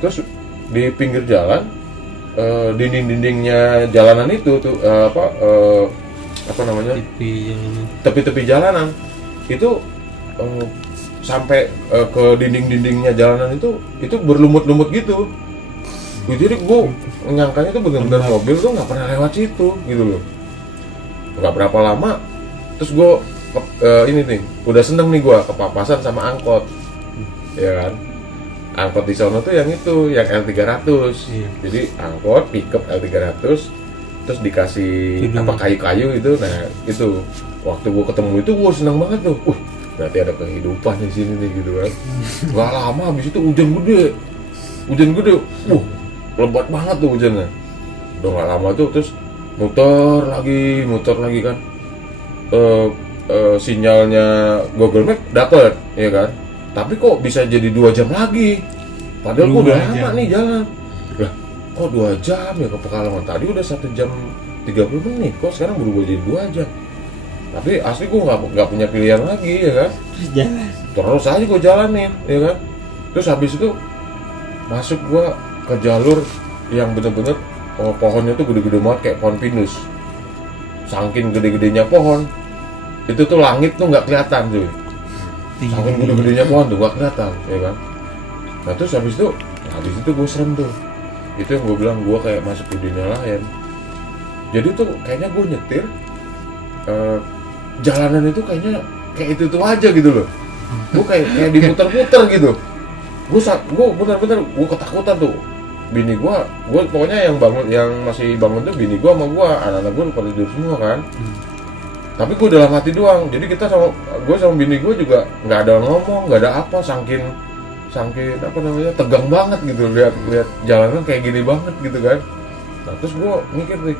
Terus di pinggir jalan, dinding-dindingnya jalanan itu tuh tepi-tepi jalanan itu sampai ke dinding-dindingnya jalanan itu berlumut-lumut gitu. Jadi gue nyangkanya tuh bener-bener mobil tuh nggak pernah lewat situ gitu loh. Nggak berapa lama, terus gue ini nih, udah seneng nih gue kepapasan sama angkot, ya kan? Angkot di sana tuh yang L300, jadi angkot pickup L300, terus dikasih kayu-kayu itu, nah itu waktu gue ketemu itu gue seneng banget tuh, berarti ada kehidupan di sini nih gitu kan. Gak lama habis itu hujan gede, lebat banget tuh hujannya. Udah gak lama tuh terus muter lagi kan. Sinyalnya Google Map dapet, ya kan? Tapi kok bisa jadi 2 jam lagi? Padahal gua udah lama nih jalan. Lah, kok 2 jam ya ke Pekalongan? Tadi udah 1 jam 30 menit, kok sekarang berubah jadi 2 jam? Tapi asli gua nggak punya pilihan lagi, ya kan? Terus aja gua jalanin, ya kan? Terus habis itu masuk gua ke jalur yang bener-bener pohonnya tuh gede-gede banget kayak pohon pinus. Saking gede-gedenya pohon, itu tuh langit tuh nggak kelihatan tuh. Saking gede-gedenya pohon tuh nggak kelihatan, ya kan? Nah terus habis itu gue serem tuh. Itu yang gue bilang gue kayak masuk ke dunia lain. Jadi tuh kayaknya gue nyetir jalanan itu kayaknya kayak itu aja gitu loh. Gue kayak diputar-putar gitu. Gue bener-bener gue ketakutan tuh. Bini gue pokoknya yang masih bangun tuh bini gue sama gue, anak-anak gue pada tidur semua kan. Tapi gue dalam hati doang. Jadi gue sama bini gue juga nggak ada ngomong, nggak ada apa, saking tegang banget gitu lihat jalanan kayak gini banget gitu kan. Nah terus gue mikir nih,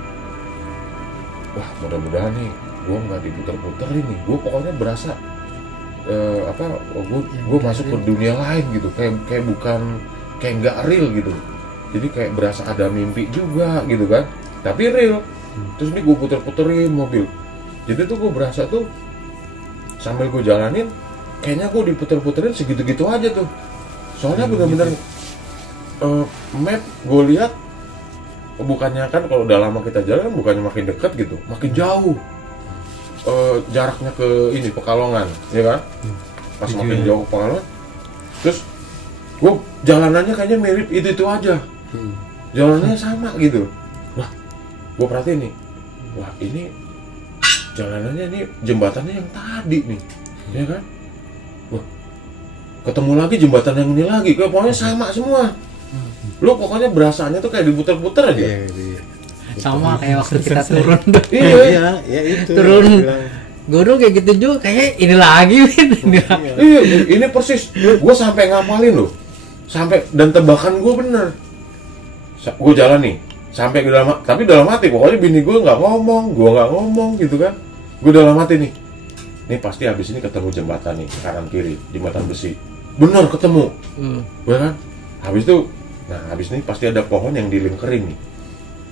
wah mudah-mudahan nih gue nggak diputer-puterin nih. Gue pokoknya berasa gue masuk ke dunia lain gitu, kayak bukan kayak nggak real gitu. Jadi kayak berasa ada mimpi juga gitu kan, tapi real. Terus ini gue puter-puterin mobil. Jadi tuh gue berasa tuh sambil gue jalanin, kayaknya gue diputer-puterin segitu-gitu aja tuh. Soalnya bener-bener map gue lihat bukannya kan kalau udah lama kita jalan bukannya makin dekat gitu, makin jauh jaraknya ke ini Pekalongan, ya kan? Pas makin jauh ke Pekalongan, terus gue jalanannya kayaknya mirip itu aja. Jalanannya sama gitu. Wah, gue perhatiin nih, wah ini jalanannya ini jembatannya yang tadi nih, ya kan? Wah, ketemu lagi jembatan yang ini lagi, pokoknya sama semua. Lu pokoknya berasanya tuh kayak diputer-puter aja. Iya. Sama kayak waktu kita turun. Iya, itu. Turun. Gunung kayak gitu juga, kayak ini lagi, Win. Iya, ini persis. Gue sampai ngapalin loh, sampai dan tebakan gue bener. Gue jalan nih, sampai ke dalam, tapi dalam hati pokoknya bini gue nggak ngomong gitu kan. Gue dalam hati nih, ini pasti habis ini ketemu jembatan nih kanan kiri, jembatan besi. Bener ketemu, ya kan? Habis itu, nah habis ini pasti ada pohon yang dilingkerin nih.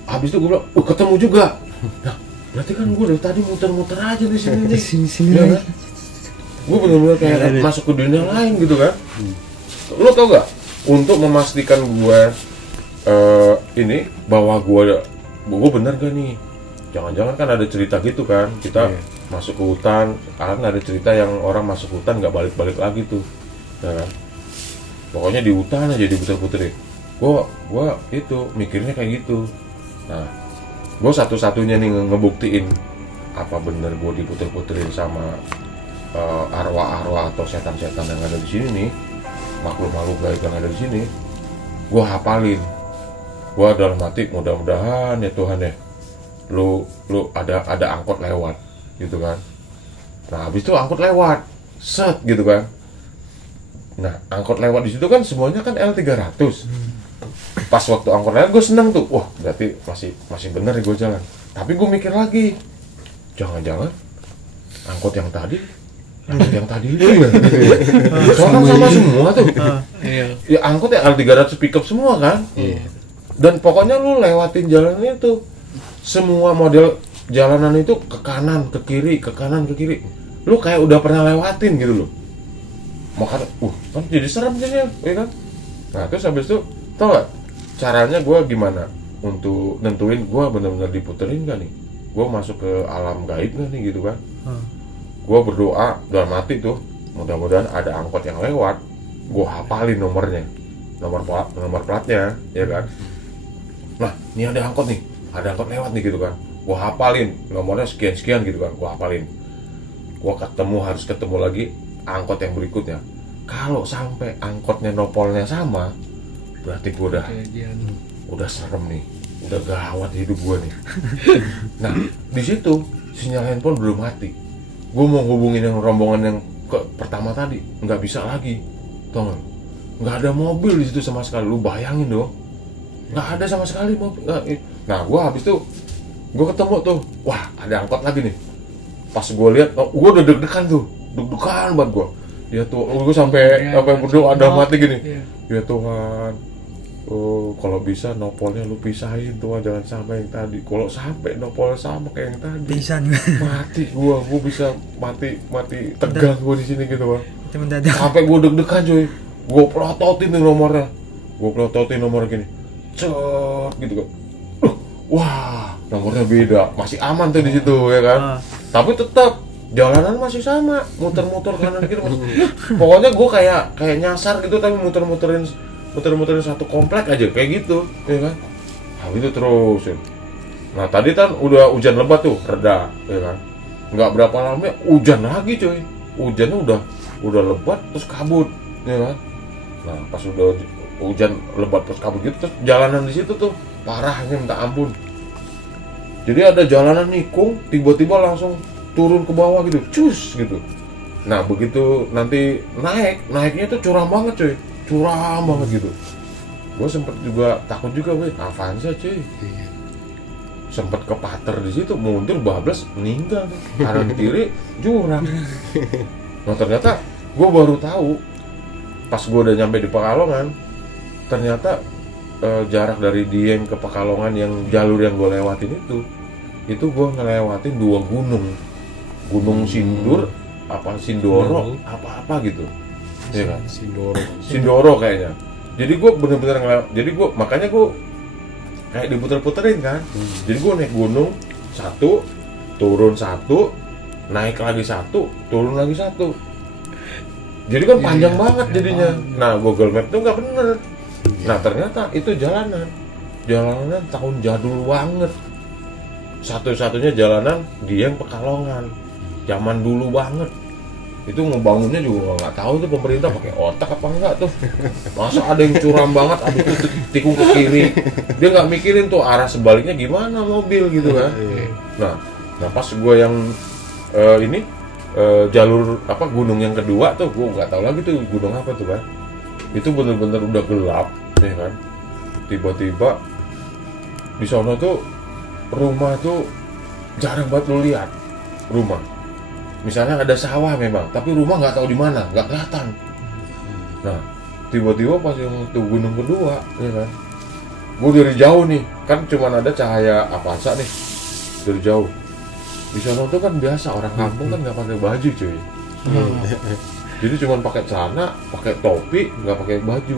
Habis itu gue bilang, ketemu juga. Nah, berarti kan gue dari tadi muter-muter aja di sini nih. Sini Ya kan? Gue bener-bener kayak masuk ke dunia lain gitu kan. Lo tau gak? Untuk memastikan gue ini bahwa gue bener gak nih? Jangan-jangan kan ada cerita gitu kan? Kita masuk ke hutan, kan ada cerita yang orang masuk hutan nggak balik-balik lagi tuh, ya kan? Pokoknya di hutan aja diputer-puterin. Gue itu mikirnya kayak gitu. Nah, gue satu-satunya nih ngebuktiin apa bener gue diputer-puterin sama arwah-arwah atau setan-setan yang ada di sini nih, makhluk-makhluk gaib yang ada di sini. Gue hafalin. Gue dalam hati mudah-mudahan ya Tuhan ya, lu ada angkot lewat gitu kan. Nah, habis itu angkot lewat, set gitu kan. Nah, angkot lewat di situ kan semuanya kan L300. Pas waktu angkot lewat gue seneng tuh, wah berarti masih bener ya gue jalan. Tapi gue mikir lagi, jangan-jangan angkot yang tadi itu ya. Soalnya sama semua tuh. Ya angkot ya L300 pickup semua kan. Dan pokoknya lu lewatin jalan itu, semua model jalanan itu ke kanan, ke kiri, ke kanan, ke kiri. Lu kayak udah pernah lewatin gitu loh. Makanya, kan jadi serem jadinya, ya kan? Nah, terus habis itu, tau gak caranya gue gimana untuk nentuin gue bener-bener diputerin gak nih? Gue masuk ke alam gaib gak nih gitu kan? Gue berdoa dalam hati tuh, mudah-mudahan ada angkot yang lewat, gue hafalin nomornya, nomor platnya, ya kan? Nah, ini ada angkot lewat nih gitu kan? Gue hafalin nomornya sekian gitu kan? Gue hafalin. Gue harus ketemu lagi angkot yang berikutnya. Kalau sampai angkotnya nopolnya sama, berarti gue udah serem nih, udah gawat hidup gue nih. Nah, di situ sinyal handphone belum mati. Gue mau hubungin yang rombongan yang pertama tadi, nggak bisa lagi, tau nggak? Nggak ada mobil di situ sama sekali. Lu bayangin dong, nggak ada sama sekali mobil. Nah, gue habis itu gue ketemu tuh, wah ada angkot lagi nih. Pas gue lihat, gue udah deg-degan banget gue. Ya tuh, gue sampai berdoa ada mati gini. Ya Tuhan, kalau bisa nopolnya lu pisahin tuh, jangan sampai yang tadi. Kalau sampai nopolnya sama kayak yang tadi, mati gue bisa mati tegang gue di sini gitu kan. Sampai gue deg-degan cuy. Gue pelototin nih nomornya gini, cet gitu kan. Wah, nomornya beda, masih aman tuh di situ ya kan. Tapi tetap jalanan masih sama, muter-muter kanan kiri. Pokoknya gue kayak nyasar gitu, tapi muter-muterin satu komplek aja kayak gitu, ya kan? Habis itu terus. Ya. Nah tadi kan udah hujan lebat tuh, reda, ya kan? Nggak berapa lama hujan lagi cuy. Hujannya udah lebat terus kabut, ya kan? Nah pas udah hujan lebat terus kabut gitu, terus jalanan di situ tuh parahnya minta ampun. Jadi ada jalanan nikung, tiba-tiba langsung turun ke bawah gitu, cus gitu. Nah begitu nanti naiknya tuh curam banget cuy, curam banget gitu. Gue sempet juga takut juga, Avanza cuy. Sempet kepater di situ, mundur bablas meninggal, kanan kiri jurang. Nah ternyata gue baru tahu pas gue udah nyampe di Pekalongan, ternyata jarak dari Dieng ke Pekalongan yang jalur yang gue lewatin itu gue ngelewatin 2 gunung Sindur Sindoro apa gitu, ya kan? Sindoro kayaknya. Jadi gue bener-bener makanya gue kayak diputer-puterin kan. Jadi gue naik gunung 1, turun 1, naik lagi 1, turun lagi 1. Jadi kan panjang banget jadinya. Nah Google Map tuh nggak bener. Nah ternyata itu jalanan tahun jadul banget. satu-satunya jalanan dia yang Pekalongan, zaman dulu banget. Itu ngebangunnya juga nggak tahu tuh pemerintah pakai otak apa enggak tuh. Masa ada yang curam banget, aduh tikung ke kiri, dia nggak mikirin tuh arah sebaliknya gimana mobil gitu kan. Nah pas gue yang jalur apa gunung yang kedua tuh, gue nggak tahu lagi tuh gunung apa tuh kan. Itu bener-bener udah gelap, ya kan. Tiba-tiba di sono tuh rumah tuh jarang banget lu lihat rumah. Misalnya ada sawah memang, tapi rumah nggak tahu di mana, nggak kelihatan. Nah, tiba-tiba pas yang tuh gunung kedua, ya kan, gue dari jauh nih, kan cuman ada cahaya Avanza nih, dari jauh. Di sana tuh kan biasa orang kampung kan nggak pakai baju cuy. Jadi cuman pakai celana, pakai topi, nggak pakai baju,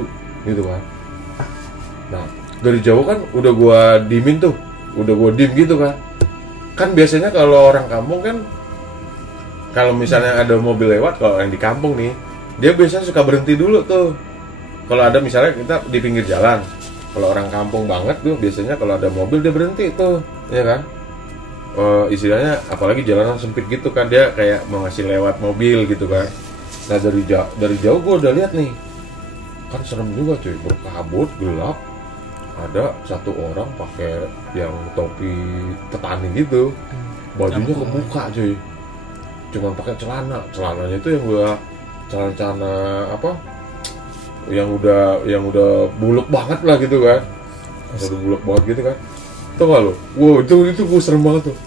gitu kan. Nah, dari jauh kan udah gue dimin tuh, udah gue dim gitu kan. Kan biasanya kalau orang kampung kan kalau misalnya ada mobil lewat, kalau yang di kampung nih, dia biasanya suka berhenti dulu tuh. Kalau ada misalnya kita di pinggir jalan, kalau orang kampung banget tuh biasanya kalau ada mobil dia berhenti tuh, ya kan? Istilahnya apalagi jalanan sempit gitu kan, dia kayak mau ngasih lewat mobil gitu kan. Nah dari jauh gue udah lihat nih, kan serem juga cuy, berkabut gelap, ada satu orang pakai yang topi petani gitu, bajunya kebuka cuy. Cuman pakai celananya itu yang udah celana apa yang udah buluk banget lah gitu kan, udah buluk banget gitu kan. Tau gak lo? Wow, itu gue serem banget tuh.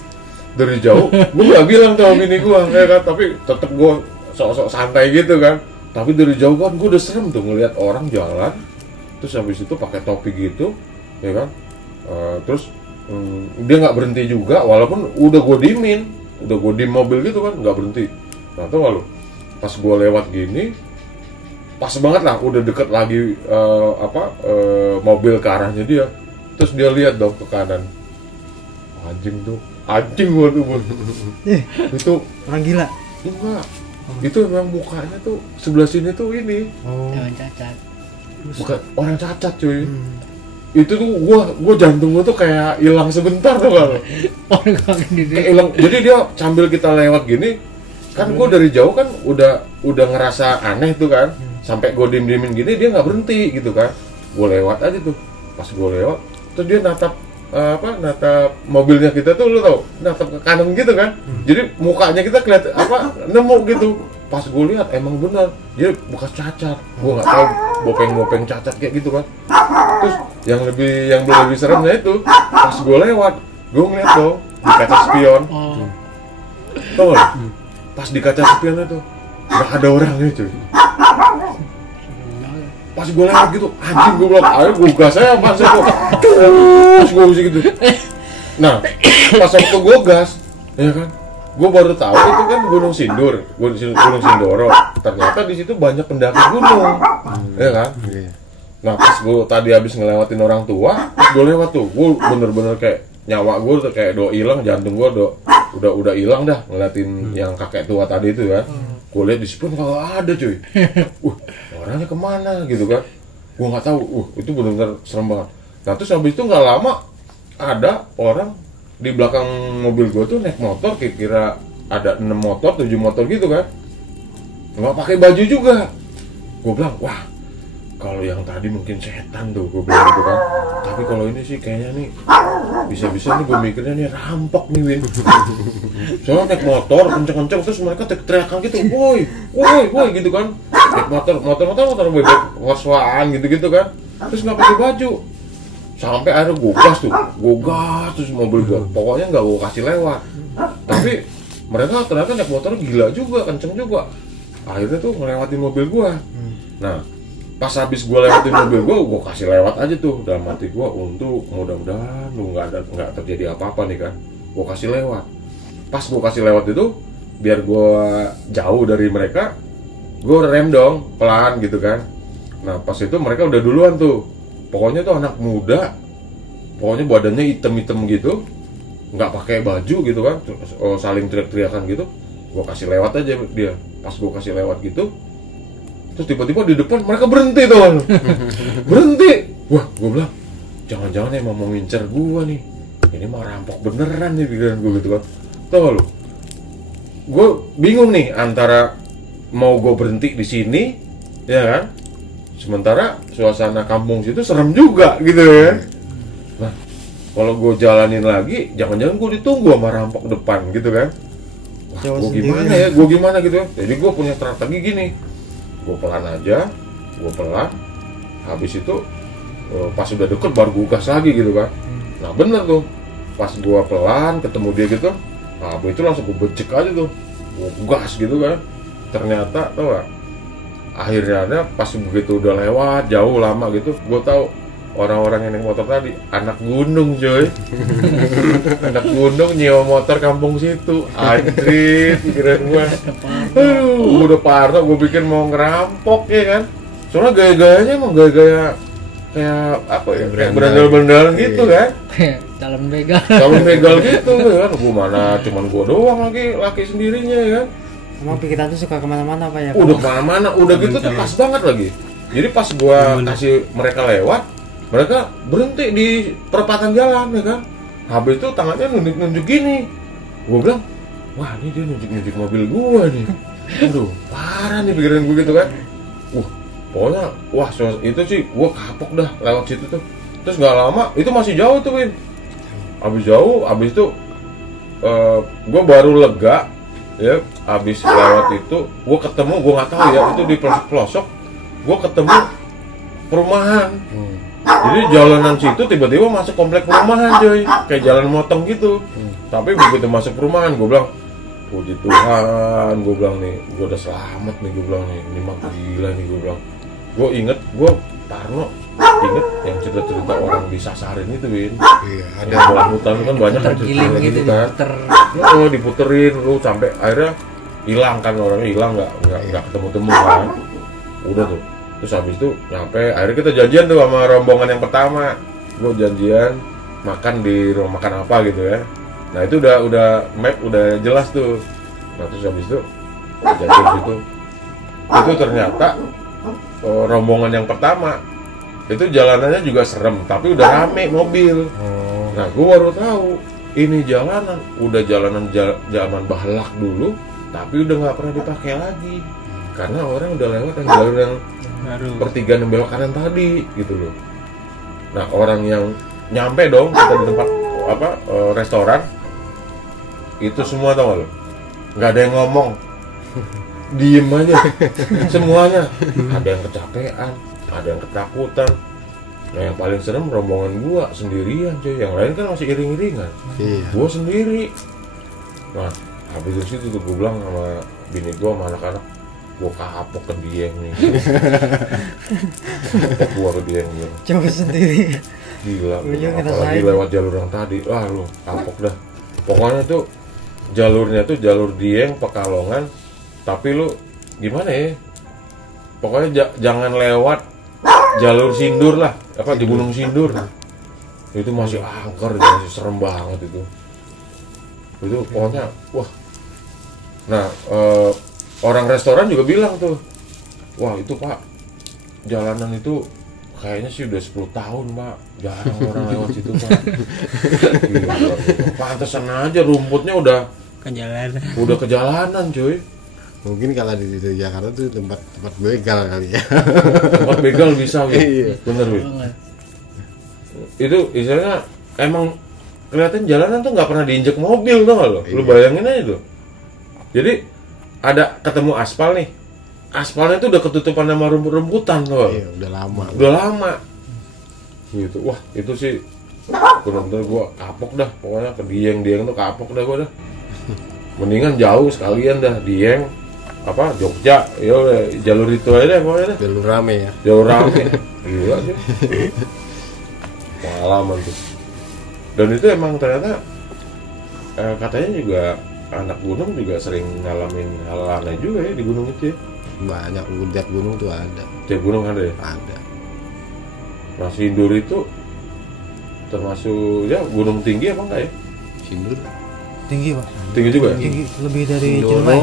Dari jauh gue gak bilang sama bini gue ya kan, tapi tetep gue sok-sok santai gitu kan. Tapi dari jauh kan gue udah serem tuh ngelihat orang jalan terus habis itu pakai topi gitu, ya kan. Terus dia nggak berhenti juga walaupun udah gue dim mobil gitu kan, nggak berhenti. Nah tuh lalu pas gue lewat gini pas banget lah, udah deket lagi mobil ke arahnya dia, terus dia lihat dong ke kanan, anjing gue tuh itu orang gila. Enggak, itu memang mukanya tuh sebelah sini tuh ini Jangan cacat. bukan orang cacat cuy. Itu tuh gua jantung gua tuh kayak hilang sebentar tuh kalau hilang. Jadi dia sambil kita lewat gini kan, gua dari jauh kan udah ngerasa aneh tuh kan, sampai gua diem-diemin gini dia nggak berhenti gitu kan. Gua lewat aja tuh, pas gua lewat terus dia natap mobilnya kita tuh, lu tau, natap ke kanan gitu kan. Jadi mukanya kita kelihatan nemu gitu. Pas gue lihat emang benar dia bekas cacat. Gue nggak tahu bopeng cacat kayak gitu kan. Terus yang lebih seremnya itu pas gue lewat, gue ngeliat dong di kaca spion. Tau gak? Pas di kaca spion itu nggak ada orangnya cuy. Pas gue lewat gitu, anjing gue bilang, ayo gue gas aja apaan sih gue. Terus gue bisa gitu. Nah pas waktu gue gas, ya kan, gue baru tahu itu kan Gunung Sindoro. Ternyata di situ banyak pendaki gunung, ya kan. Nah pas gue tadi habis ngelewatin orang tua, gue lewat tuh, gue bener-bener kayak nyawa gue tuh kayak hilang, jantung gue udah hilang dah ngeliatin yang kakek tua tadi itu kan. Gue lihat di spion kalau ada cuy, orangnya kemana gitu kan. Gue nggak tahu, itu bener-bener serem banget. Nah terus habis itu nggak lama ada orang di belakang mobil gue tuh naik motor, kira-kira ada 6 motor, 7 motor gitu kan, nggak pakai baju juga. Gue bilang, wah kalau yang tadi mungkin setan tuh, gue bilang gitu kan. Tapi kalau ini sih kayaknya nih bisa-bisa nih gue mikirnya nih rampok nih Win. Soalnya naik motor kenceng-kenceng terus mereka teriakan gitu, woi gitu kan. Naik motor bebek was-waan gitu kan. Terus nggak pakai baju. Sampai akhirnya gue gas terus mobil gue, pokoknya nggak gue kasih lewat. Tapi mereka ternyata naik motor gila juga, kenceng juga. Akhirnya tuh ngelewatin mobil gue. Nah pas habis gue lewatin mobil gue kasih lewat aja tuh, dalam hati gue untuk mudah-mudahan lu nggak terjadi apa-apa nih kan. Gue kasih lewat. Pas gue kasih lewat itu, biar gue jauh dari mereka, gue rem dong pelan gitu kan. Nah pas itu mereka udah duluan tuh. Pokoknya tuh anak muda, pokoknya badannya hitam-hitam gitu, nggak pakai baju gitu kan, saling teriak-teriakan gitu. Gue kasih lewat aja dia. Pas gue kasih lewat gitu, terus tiba-tiba di depan mereka berhenti tuh. Berhenti. Wah, gue bilang, jangan-jangan emang mau ngincer gue nih. ini mah rampok beneran nih pikiran gue gitu kan. Tau gak lu? Gue bingung nih antara mau gue berhenti di sini, ya kan? Sementara suasana kampung situ serem juga gitu ya. Nah, kalau gue jalanin lagi, jangan-jangan gue ditunggu sama rampok depan gitu kan? Wah, gue gimana ya? Gue gimana gitu ya? Jadi gue punya strategi gini, gue pelan aja, gue pelan. Habis itu pas udah deket baru gue gas lagi gitu kan. Nah bener tuh, pas gue pelan ketemu dia gitu, nah itu langsung gue becek aja tuh, gue gas gitu kan. Ternyata tau gak, akhirnya ada pas begitu udah lewat jauh lama gitu, gue tahu orang-orang yang naik motor tadi anak gunung coy. Anak gunung nyewa motor kampung situ, anjrit pikiran gue. Aduh, udah parah, gue pikir mau ngerampok ya kan. Soalnya gaya-gayanya emang gaya-gaya kayak apa ya, kayak berandal-berandal gitu kan. Calon begal. Calon begal gitu kan. Gue mana cuman gue doang laki sendirinya ya kan. Emang pikiran tuh suka kemana-mana Pak ya? Udah kemana-mana, udah gitu tuh pas banget lagi. Jadi pas gue kasih mereka lewat, mereka berhenti di perempatan jalan ya kan. Habis itu tangannya nunjuk-nunjuk gini. Gue bilang, wah ini dia nunjuk-nunjuk mobil gue nih. Aduh, parah nih pikiran gue gitu kan. Pokoknya, wah itu sih gue kapok dah lewat situ tuh. Terus nggak lama, itu masih jauh tuh Win. Abis itu gue baru lega ya. Abis lewat itu, gue ketemu, gue nggak tahu ya itu di pelosok, gue ketemu perumahan. Jadi jalanan situ tiba-tiba masuk komplek perumahan coy, kayak jalan motong gitu. Tapi begitu masuk perumahan, gue bilang, puji Tuhan, gue bilang nih, gue udah selamat nih, gue bilang nih, ini mah gila nih, gue bilang. Gue inget, gue Tarno inget yang cerita-cerita orang disasarin itu Win. Iya, Ada dalam hutan kan banyak kan cerita gitu kan. Oh diputerin, lu sampai akhirnya hilang kan, orangnya hilang, nggak ketemu-temu kan. Udah tuh, terus habis itu nyampe, akhirnya kita janjian tuh sama rombongan yang pertama. Gue janjian makan di rumah makan apa gitu ya. Nah itu udah map udah jelas tuh. Nah terus habis itu janjian situ. Itu ternyata rombongan yang pertama itu jalanannya juga serem, tapi udah rame mobil. Nah gue baru tahu ini jalanan udah zaman Bahlak dulu, tapi udah nggak pernah dipakai lagi karena orang udah lewat yang jalur yang pertigaan yang belok kanan tadi gitu loh. Nah orang yang nyampe dong kita di tempat restoran itu semua tau gak lo, nggak ada yang ngomong, diem aja semuanya. Ada yang kecapean, ada yang ketakutan. Nah yang paling serem rombongan gua sendirian coy, yang lain kan masih iring-iringan. Gua sendiri. Nah habis itu situ tuh gua bilang sama bini gua sama anak-anak, gua kapok ke Dieng nih. Kapok gua ke Dieng nih. Coba sendiri. Gila, apalagi lewat jalur yang tadi. Wah lu kapok dah. Pokoknya tuh jalurnya tuh jalur Dieng Pekalongan, tapi lu gimana ya? Pokoknya jangan lewat jalur Sindur lah, apa di Gunung Sindur. Itu masih angker, masih serem banget itu. Itu pokoknya wah. Nah, orang restoran juga bilang tuh, wah itu Pak, jalanan itu kayaknya sih udah 10 tahun Pak, jarang orang lewat situ Pak. Gila, pantesan aja rumputnya udah ke jalanan cuy. Mungkin kalau di Jakarta tuh tempat begal kali ya. Tempat begal bisa gitu. Iya. Bener Win. Itu istilahnya emang kelihatan jalanan tuh nggak pernah diinjek mobil tuh nggak lo? Lu bayangin aja tuh. Jadi ada ketemu aspal nih. Aspalnya tuh udah ketutupan sama rumput-rumputan tuh. Iya, udah lama. Gitu. Wah, itu sih bener-bener gua kapok dah. Pokoknya ke Dieng tuh kapok dah gua dah. Mendingan jauh sekalian dah Dieng Jogja, ya jalur itu aja deh pokoknya deh. Jalur rame ya. Jalur rame. Gila sih. Pengalaman tuh. Dan itu emang ternyata katanya juga anak gunung juga sering ngalamin hal aneh juga ya di gunung itu ya. Banyak tiap gunung tuh ada. Tiap gunung ada ya? Ada. Nah Sindur itu termasuk ya gunung tinggi apa enggak ya? Sindur Tinggi Pak. Tinggi juga ya? Tinggi, lebih dari Ciremai.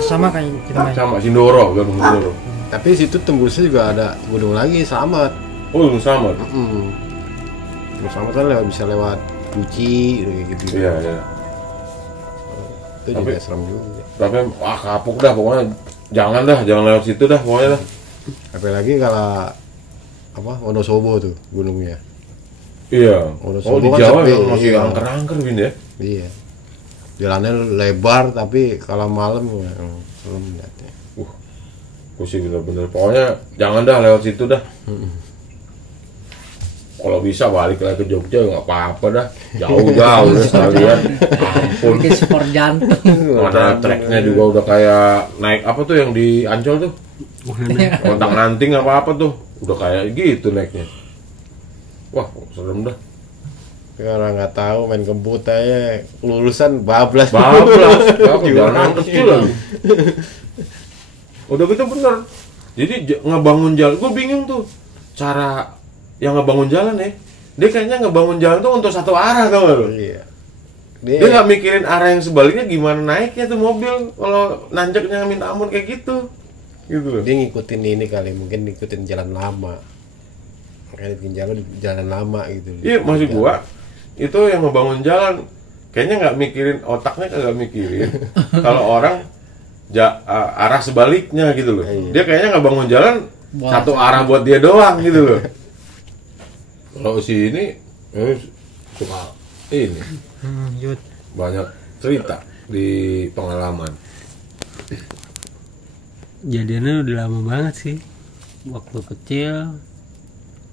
Sama kayak Ciremai. Sama Sindoro, gunung Sindoro. Tapi situ tembusnya juga ada gunung lagi, Slamet. Oh gunung Slamet. Gunung Slamet kan bisa lewat dicuci kayak gitu. Iya, iya. Itu juga serem juga. Tapi kapuk dah pokoknya. Jangan lewat situ dah pokoknya dah. Apalagi kalau apa Wonosobo tuh gunungnya. Iya. Wonosobo Di kan Jawa sepi, masih iya. angker-angker Win ya. Iya. Jalannya lebar tapi kalau malam serem lihatnya. Gue sih bener-bener pokoknya jangan dah lewat situ dah. Kalau bisa balik lagi ke Jogja nggak apa-apa dah. Jauh-jauh udah sekalian. Ampun. Bikin sport jantung. Mana treknya juga udah kayak naik apa tuh yang di Ancol tuh? Kontang-nanting apa tuh? Udah kayak gitu naiknya. Wah, serem dah. Orang nggak tahu main kebut aja lulusan bablas. Jalan kecil lagi. Udah gitu bener. Jadi ngebangun jalan, gue bingung tuh cara yang ngebangun jalan ya. Dia kayaknya ngebangun jalan tuh untuk satu arah tau gak lo? Iya. Dia nggak mikirin arah yang sebaliknya gimana naiknya tuh mobil kalau nanjaknya minta ampun kayak gitu. Gitu loh. Dia ngikutin ini kali, mungkin ngikutin jalan lama. Makanya bikin jalan lama gitu. Iya, maksud gua itu yang ngebangun jalan kayaknya nggak mikirin, otaknya nggak mikirin kalau orang arah sebaliknya gitu loh. Dia kayaknya nggak bangun jalan satu arah buat dia doang gitu loh. Kalau si ini suka ini banyak cerita di pengalaman. Jadiannya udah lama banget sih. Waktu kecil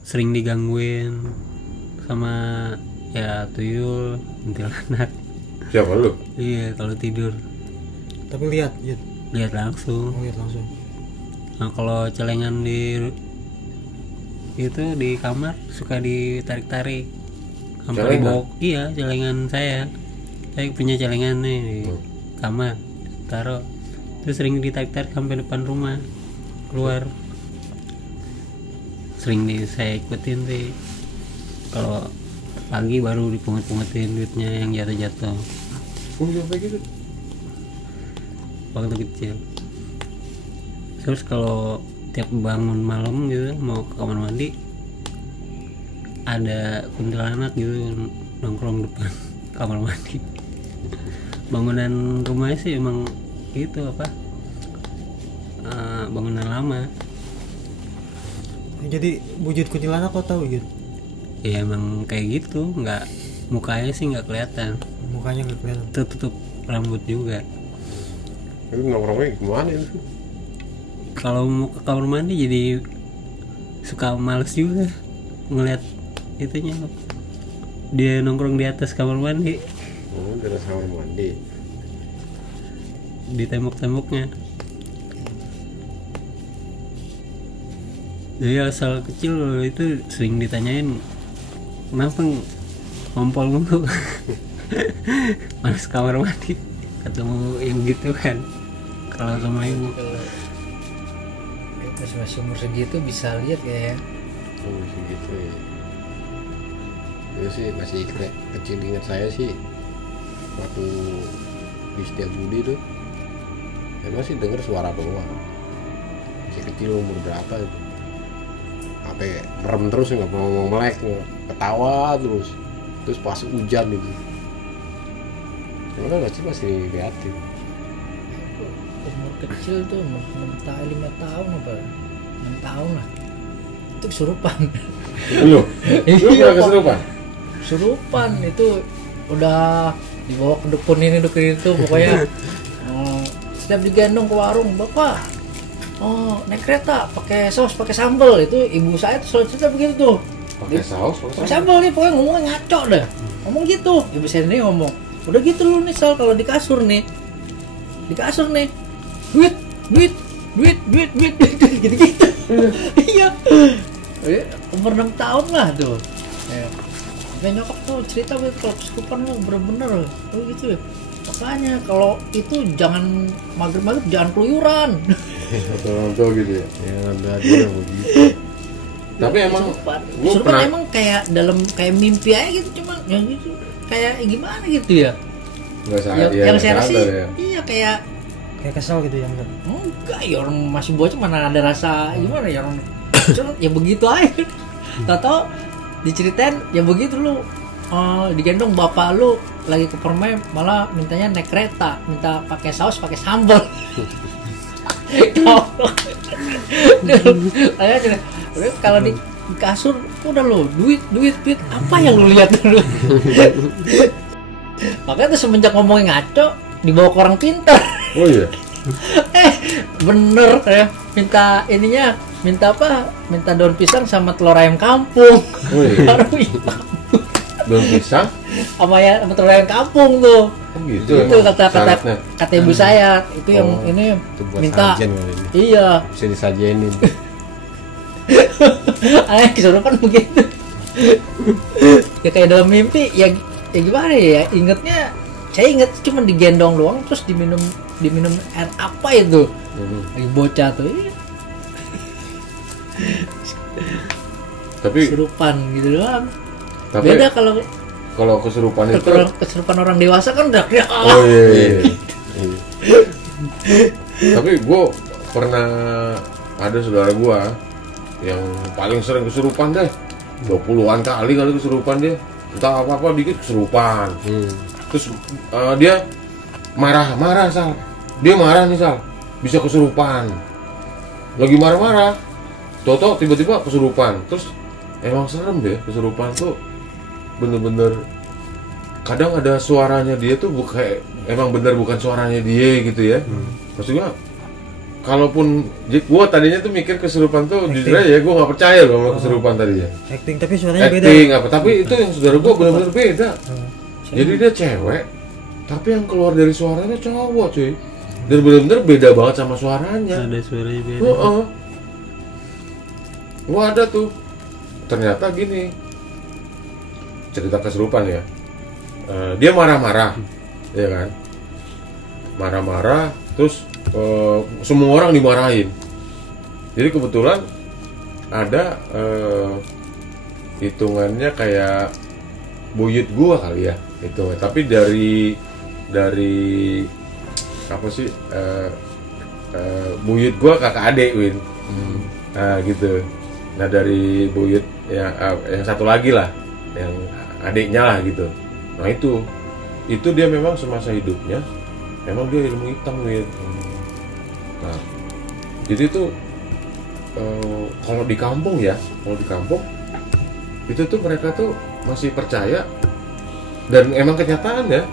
sering digangguin sama ya tuyul, kuntilanak. Siapa lu? Iya, kalau tidur Tapi lihat langsung. lihat langsung. Nah, kalau celengan di kamar suka ditarik-tarik sampai Celengan? dibawa. Iya, celengan saya punya celengan nih di kamar, taruh terus sering ditarik-tarik sampai depan rumah keluar. Sering saya ikutin sih. Kalau pagi baru dipungut-pungutin duitnya yang jatuh-jatuh Sampai gitu. waktu kecil. Terus kalau tiap bangun malam gitu mau ke kamar mandi ada kuntilanak gitu nongkrong depan kamar mandi. Bangunan rumahnya sih emang gitu bangunan lama. Jadi wujud kuntilanak kau tahu gitu? Ya emang kayak gitu, nggak, mukanya sih nggak kelihatan, Mukanya nggak kelihatan. tutup rambut juga. Itu nongkrongnya gimana itu? Kalau mau ke kamar mandi jadi suka males juga ngeliat itunya, dia nongkrong di atas kamar mandi, Di atas kamar mandi. di tembok-temboknya. Jadi asal kecil itu sering ditanyain kenapa ngompol mulu males kamar mandi, ketemu yang gitu kan kalau sama ibu. Terus masih umur segitu bisa lihat kayak Masih gitu ya. Itu sih masih kecil, ingat saya sih waktu di Setiabudi tuh emang sih denger suara doang. Masih kecil, umur berapa itu, sampai merem terus nggak mau ngomong, melek, ketawa terus pas hujan itu mana masih liatin. umur kecil tuh 5 tahun apa 6 tahun lah itu kesurupan. Lu pernah kesurupan? Kesurupan itu udah dibawa ke dukun ini dukun itu pokoknya. Setiap digendong ke warung, bapak naik kereta pakai saus pakai sambal, itu ibu saya tuh selalu cerita begitu tuh. Pakai saus, Pakai sambal nih, pokoknya ngomongnya ngaco dah. Ngomong gitu, ibu saya ini ngomong, udah gitu lu nih Sal, kalau di kasur nih, duit gitu-gitu. Iya. Umur 6 tahun lah tuh. Ya. Dan nyokap tuh cerita begitu, kalau kesurupan lu bener-bener gitu ya. Makanya kalau itu jangan maghrib-maghrib jangan keluyuran. Betul gitu ya. Ya ada begitu. Tapi emang gua Kesurupan pernah emang kayak dalam kayak mimpi aja gitu, cuma yang gitu kayak gimana gitu ya. nggak sadar Yang saya rasa sih, ya. iya kayak kesel gitu yang enggak ya, orang masih bocah mana ada rasa gimana ya, orang cuma ya begitu aja. Tahu diceritain ya begitu lu digendong bapak lu lagi ke Permai, malah mintanya naik kereta, minta pakai saus pakai sambal. Kalau di kasur udah lo duit apa yang lu lihat dulu. Makanya tuh semenjak ngomongin ngaco dibawa ke orang pintar. Oh iya. Bener ya, minta apa, minta daun pisang sama telur ayam kampung. Oh iya. Daun pisang sama telur ayam kampung tuh. Gitu. Itu kata ibu saya itu yang ini Itu buat minta sajen kali ini. iya. Bisa disajenin. Kesurupan begitu. Ya kayak dalam mimpi ya gimana ya, saya inget cuma digendong doang terus diminum air apa itu. Lagi bocah tuh. Tapi Kesurupan gitu doang. Tapi Beda kalau kesurupan itu kesurupan orang dewasa kan udah oh iya. Tapi gue pernah ada saudara gue yang paling sering kesurupan deh, 20-an kali kesurupan dia, entah apa dikit kesurupan. Terus dia marah Sal, dia marah nih Sal, bisa kesurupan, lagi marah-marah, toto tiba-tiba kesurupan. Terus emang serem deh kesurupan tuh, bener-bener kadang ada suaranya dia tuh emang bener bukan suaranya dia gitu ya. Maksudnya kalaupun gue tadinya tuh mikir kesurupan tuh jujur aja gue nggak percaya loh sama kesurupan tadinya. Acting tapi suaranya beda. Acting apa? Tapi itu yang saudara gue benar-benar beda. Jadi dia cewek, tapi yang keluar dari suaranya cowok cuy. Dan benar-benar beda banget sama suaranya. Ada suaranya beda. Gue ada tuh. Ternyata gini. Cerita kesurupan ya. Dia marah-marah, ya kan? Marah-marah, terus semua orang dimarahin. Jadi kebetulan ada hitungannya kayak buyut gua kali ya itu, tapi dari apa sih buyut gua kakak adik Win. Nah gitu. Nah dari buyut yang satu lagi lah, yang adiknya lah gitu. Nah itu dia memang semasa hidupnya memang dia ilmu hitam Win. Nah jadi itu kalau di kampung itu tuh mereka tuh masih percaya, dan emang kenyataan ya.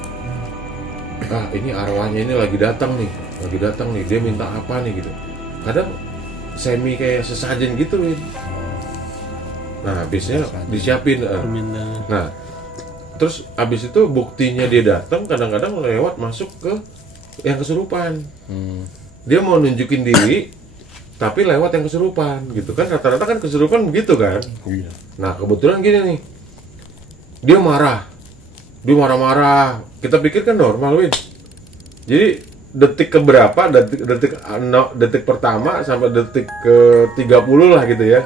Ini arwahnya ini lagi datang nih, dia minta apa nih gitu. Kadang semi kayak sesajen gitu Win. Nah habisnya disiapin. Nah terus abis itu buktinya dia datang kadang-kadang lewat masuk ke yang kesurupan. Dia mau nunjukin diri tapi lewat yang kesurupan gitu kan, rata-rata kan kesurupan begitu kan. Nah kebetulan gini nih, dia marah-marah, kita pikir kan normal Win. Jadi detik keberapa, detik pertama sampai detik ke 30 lah gitu ya,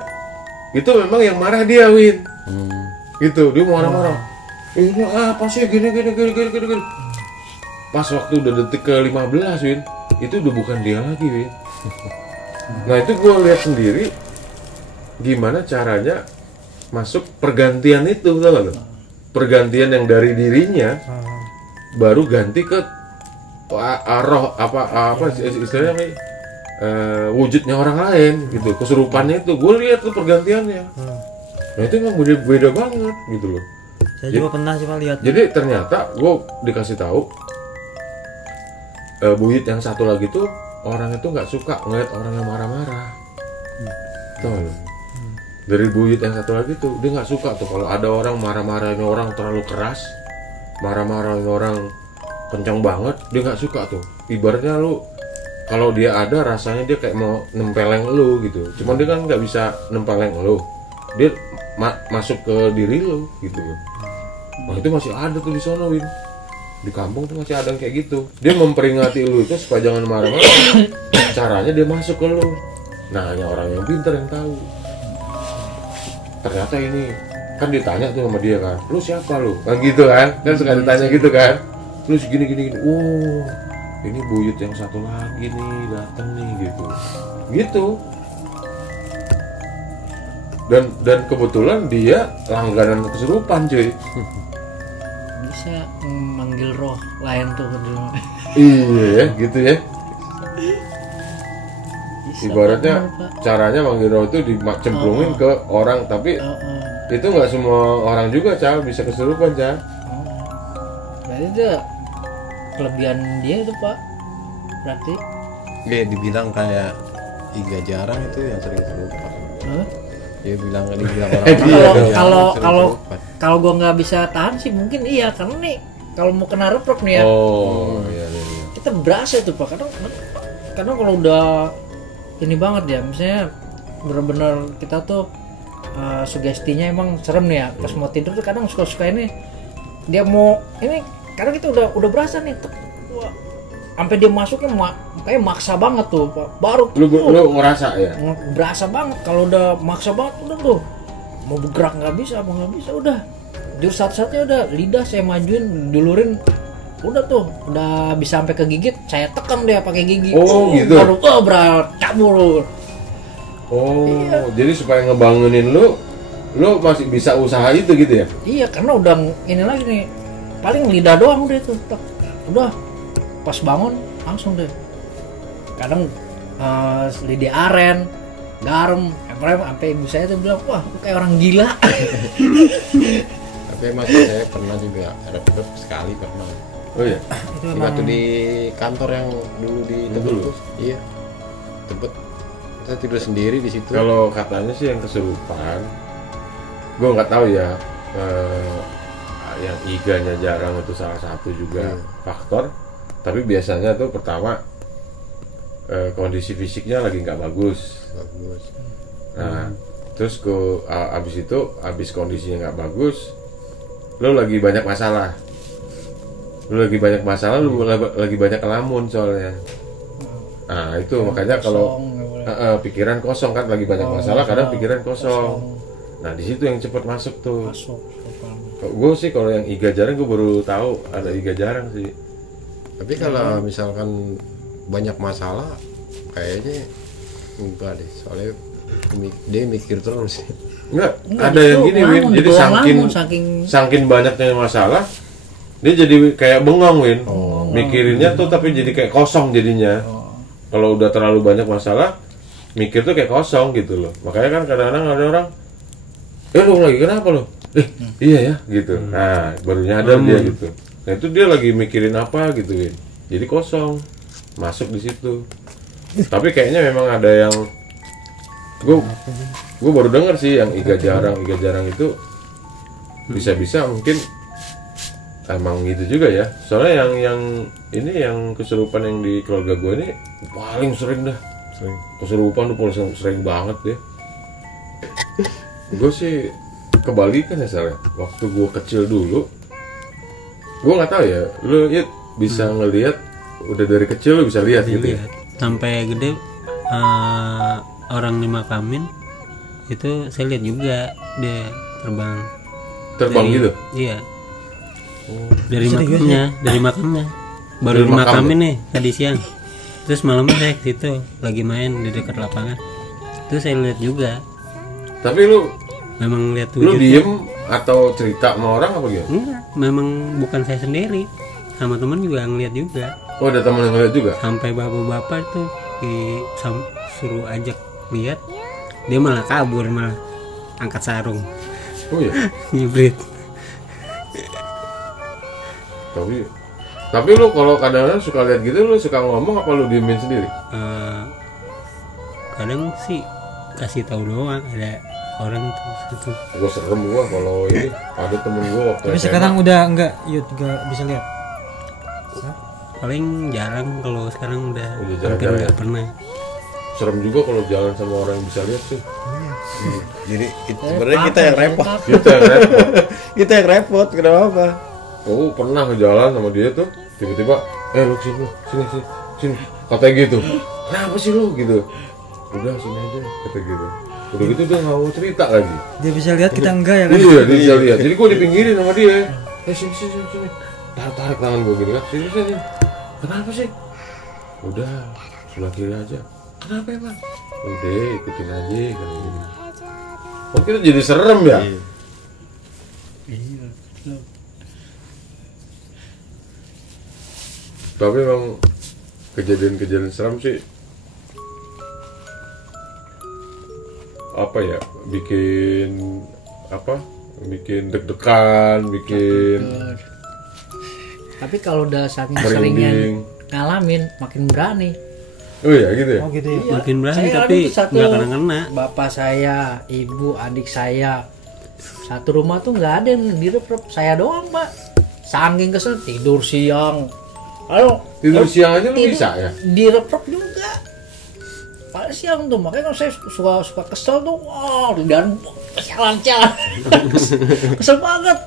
itu memang yang marah dia Win. Gitu, dia marah-marah, ini apa sih gini. Pas waktu udah detik ke 15 Win, itu udah bukan dia lagi Win. Nah itu gue lihat sendiri gimana caranya masuk pergantian itu, tau gak lo? Pergantian yang dari dirinya baru ganti ke roh apa istilahnya nih, wujudnya orang lain gitu, kesurupannya itu gue lihat tuh pergantiannya. Nah itu emang beda banget gitu loh. Saya juga pernah sih lihat. Jadi ternyata gue dikasih tahu buyut yang satu lagi tuh orang itu nggak suka ngeliat orang yang marah-marah. Tahu lo? Dari buyut yang satu lagi tuh dia nggak suka tuh kalau ada orang marah-marahin orang terlalu keras, marah-marahin orang kencang banget, dia nggak suka tuh. Ibaratnya lu kalau dia ada rasanya dia kayak mau nempeleng lu gitu. Cuman dia kan nggak bisa nempeleng lu, dia masuk ke diri lu gitu. Nah itu masih ada tuh di sono Win. Di kampung tuh masih ada yang kayak gitu. Dia memperingati lu itu supaya jangan marah-marah. Caranya dia masuk ke lu. Nah hanya orang yang pintar yang tahu. Ternyata ini kan ditanya tuh sama dia kan, lu siapa lu? Kan gitu kan suka ditanya gitu kan. Lu segini. Oh ini buyut yang satu lagi nih datang nih gitu. Dan kebetulan dia langganan kesurupan cuy. bisa manggil roh lain tuh dulu. Iya ya, gitu ya. Bisa, Ibaratnya Pak. caranya manggil roh itu dicemplungin ke orang, tapi itu nggak semua orang juga Cal bisa kesurupan Cal. Berarti itu kelebihan dia itu Pak. Berarti Iya dibilang kayak Iga jarang itu yang sering kesurupan. Dia bilang dibilang orang kalau gua nggak bisa tahan sih mungkin iya, karena nih kalau mau kena reprok nih ya Oh iya. kita berasa itu Pak. Kadang kalau udah ini banget ya, misalnya bener-bener kita tuh sugestinya emang serem nih ya, pas mau tidur tuh kadang suka-suka ini dia mau ini, karena kita udah berasa nih wah, sampai dia masuknya kayak maksa banget tuh Pak. Baru Lu ngerasa ya? berasa banget. Kalau udah maksa banget udah tuh mau bergerak nggak bisa, udah jurus satu-satunya udah lidah saya majuin, dulurin, udah tuh udah bisa sampai ke gigit, saya tekan dia pakai gigi. Oh, gitu. Baru berat cabul. Oh, jadi supaya ngebangunin lu masih bisa usaha itu gitu ya? Iya, karena udah ini lagi nih, paling lidah doang udah itu, udah pas bangun langsung deh. Kadang lidah aren, garam, sampai ibu saya tuh bilang, wah lu kayak orang gila. Tapi emang saya pernah juga reprok sekali pernah. Oh iya. Waktu di kantor yang dulu di Tebet tuh. Iya. Tebet. Kita tidur sendiri di situ. Kalau katanya sih yang kesurupan, gue nggak tahu ya. Yang iganya jarang itu salah satu juga faktor. Tapi biasanya tuh pertama kondisi fisiknya lagi nggak bagus. Nah, terus abis kondisinya nggak bagus, lo lagi banyak masalah. Lu lagi banyak ngelamun soalnya. Nah itu makanya kalau pikiran kosong kan, lagi banyak masalah kadang pikiran kosong. Nah di situ yang cepet masuk tuh. Gue sih kalau yang iga jarang, gue baru tahu ada iga jarang sih. Tapi kalau misalkan banyak masalah kayaknya enggak deh, soalnya dia mikir terus. Enggak, ada yang gini Win, jadi saking banyaknya masalah dia jadi kayak bengong Win. Mikirinnya tuh tapi jadi kayak kosong jadinya. Kalau udah terlalu banyak masalah, mikir tuh kayak kosong gitu loh. Makanya kan kadang-kadang ada orang, lu lagi kenapa lo? Iya ya gitu. Nah baru nyadar dia gitu. Nah itu dia lagi mikirin apa gitu Win. Jadi kosong, masuk di situ. Tapi kayaknya memang ada yang gue baru denger sih yang iga jarang itu bisa mungkin emang gitu juga ya. Soalnya yang kesurupan yang di keluarga gue ini paling sering dah. Kesurupan tuh paling sering banget ya. Gue sih kebalikan ya soalnya. Waktu gue kecil dulu, gue nggak tahu ya. Lu bisa ngelihat udah dari kecil lu bisa lihat gitu ya. Sampai gede orang dimakamin itu saya lihat juga dia terbang gitu. Iya. Dari makamnya baru dimakamin nih tadi siang, terus malamnya saya ke situ lagi main di dekat lapangan, terus saya lihat juga. Tapi lu memang lihat lu diem atau cerita sama orang apa gitu? Enggak, memang bukan saya sendiri, sama teman juga ngeliat juga. Oh ada teman yang ngeliat juga? Sampai bapak-bapak tuh suruh ajak lihat, dia malah kabur, malah angkat sarung. Oh iya. Hibrid. Tapi lu kalau kadang-kadang suka lihat gitu, lu suka ngomong apa lu diemin sendiri? Kadang sih kasih tahu doang ada orang tuh. Gue serem gua kalau ini ada temen gua waktu Tapi SMA. sekarang udah enggak, juga bisa lihat. Paling jarang, kalau sekarang udah hampir jarang nggak ya? pernah. Serem juga kalau jalan sama orang yang bisa lihat sih. Jadi sebenarnya kita yang repot. Kita yang repot, kenapa? Oh pernah jalan sama dia tuh, tiba-tiba, lu sini, katanya gitu. Kenapa sih lu gitu? Udah sini aja, kata gitu. Udah gitu dia nggak mau cerita lagi. Dia bisa lihat, kita enggak ya kan? Iya dia bisa lihat. Jadi gue dipinggirin sama dia. Sini. Tarik tangan gue gini kan. Sini. Kenapa sih? Udah sebelah kiri aja. Kenapa emang? Udah ikutin aja kan gini. Oh kita jadi serem ya? Iya. Tapi memang kejadian-kejadian seram sih apa ya, bikin deg-degan, bikin Tapi kalau udah saking seringnya merinding. ngalamin, makin berani. Oh ya gitu ya. Oh gitu ya. Makin berani Saya tapi itu satu nggak kena-kena. bapak saya, ibu, adik saya, satu rumah tuh nggak ada yang direp-rep, saya doang pak. Saking kesel tidur siang, ayo Tidur siang aja lu tidur, bisa ya? direp-rep juga. Pada siang tuh, makanya kalau saya suka kesel tuh, wah dan jalan-jalan, kesel banget.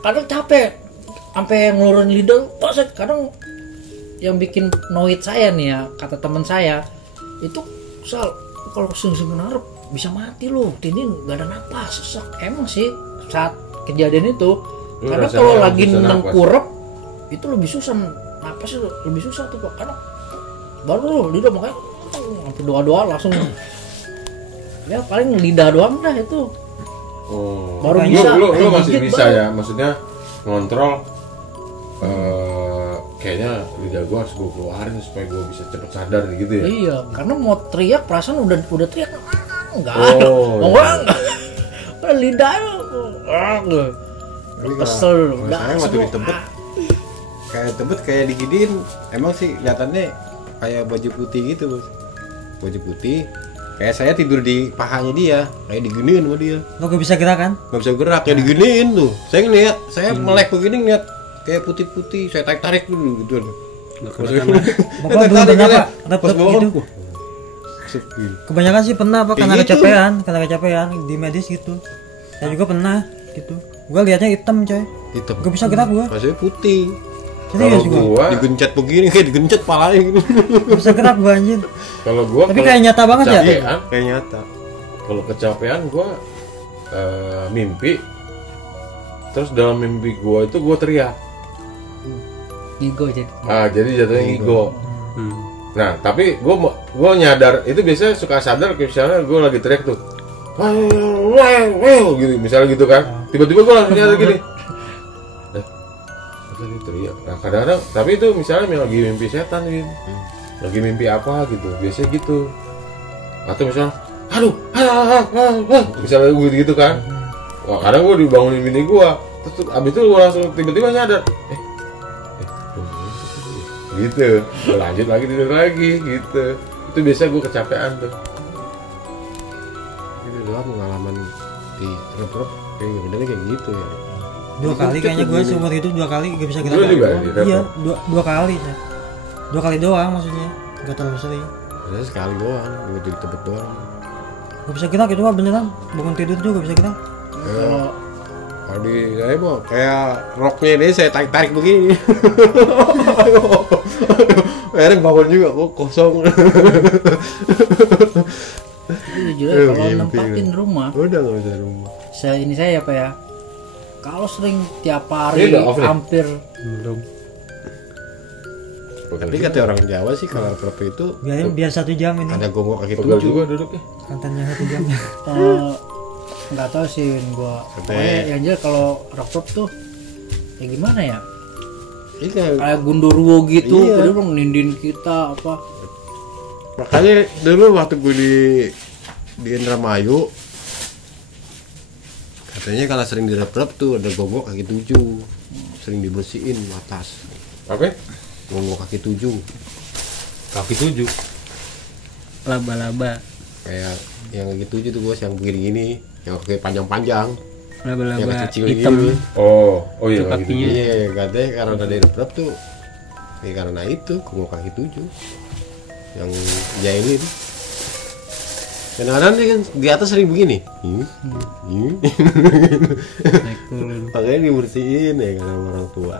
Kadang capek, sampai ngeluarin lidah, pas kadang yang bikin noit saya nih ya, kata teman saya itu, Sal, kalau sering-sering ngarep bisa mati loh, ini nggak ada napas, sesak. Emang sih saat kejadian itu, Lu karena rasanya kalau lagi susah napas. nengkurep itu lebih susah, napas itu lebih susah tuh pak, karena baru lidah makanya sampai doa-doa langsung ya paling lidah doang dah itu. Oh. Baru Lu- bisa, Lu masih gigit bisa baru. ya, maksudnya ngontrol. Kayaknya lidah gua harus gua keluarin supaya gua bisa cepet sadar gitu ya. Iya, karena mau teriak perasaan udah teriak enggak ada. Oh, Enggak. iya. Lidahnya kesel udah Sekarang waktu di Tebet, kayak diginiin, emang sih kelihatannya kayak baju putih gitu bos. Baju putih, kayak saya tidur di pahanya dia, kayak diginiin sama dia. Lo gak bisa gerak kan? Nggak bisa gerak, kayak diginiin tuh. Saya ngeliat, saya melek begini ngeliat kayak putih-putih, saya tarik dulu gitu. Nggak kena-kena. Bapak belum pernah pak Pas rep bangun, gitu. wah, sepi. Kebanyakan sih pernah pak, karena Kayak gitu. karena kecapean di medis gitu. Saya juga pernah gitu. Gua liatnya hitam coy. Hitam. Gak bisa gerak gua. Maksudnya putih. Serius Kalau gua. gua, Digencet begini, kayak digencet palanya gitu. Gak bisa gerak gua anjir. kalau gua Tapi kalau kayak nyata banget ya. kecapean, Kayak nyata. kalau kecapean gua mimpi, terus dalam mimpi gua itu gua teriak. Gigo jadi. Jadi jatuhnya ngigo. Hmm. Nah, tapi gua nyadar itu biasanya suka sadar kayak misalnya gua lagi teriak tuh. Wow, gitu misalnya gitu kan. Tiba-tiba gua langsung nyadar gini. Tadi teriak. Nah, kadang-kadang tapi itu misalnya lagi mimpi setan gitu. Lagi mimpi apa gitu. Biasanya gitu. Atau misalnya aduh, misalnya gitu kan. Wah, kadang gua dibangunin bini gua. Terus abis itu gua langsung tiba-tiba nyadar. Gitu, gua lanjut lagi tidur lagi gitu. Itu biasa gue kecapean tuh. Itu doang pengalaman di rep-rep kayak benernya kayak gitu ya. 2 kali kayaknya gua seumur hidup 2 kali gak bisa gerak. Lu juga di rep-rep? Iya, 2 kali ya. 2 kali doang maksudnya. Gak terlalu sering. Saya sekali doang, di Tebet doang. Gak bisa gerak itu mah beneran. Bangun tidur juga gak bisa gerak. Kalau di saya mau kayak roknya ini saya tarik begini. Akhirnya bangun juga, kok kosong. Jujur kalau Mimpi. nempatin rumah, Udah nggak bisa rumah. saya apa ya? Kalau sering tiap Ini hari udah off nih? hampir Belum. Tapi kata orang Jawa sih kalau rep itu Biar 1 jam ini. ada gonggok kaki Pegal 7. juga duduknya. Kontennya 1 jam. nggak tahu sih gua. Sampai- Pokoknya yang jelas kalau rep tuh ya gimana ya? Iya. Kayak gundurwo gitu, Iya. padahal nindin kita apa? Makanya dulu waktu gue di Indramayu katanya kalau sering direp-rep tuh ada gonggok kaki 7, sering dibersihin atas Apa? gonggok kaki 7 Kaki 7. Laba-laba. kayak yang kaki 7 tuh bos, yang begini gini, yang kaki panjang-panjang, yang Laba-laba kecil hitam. gini. Oh iya Itu kaki kakinya. 7. Iya, katanya karena ada direp-rep tuh ya karena itu gonggok kaki 7 yang jahilin. Kadang-kadang dia kan di atas sering begini. Naik turun. Makanya dibersihin ya karena orang tua.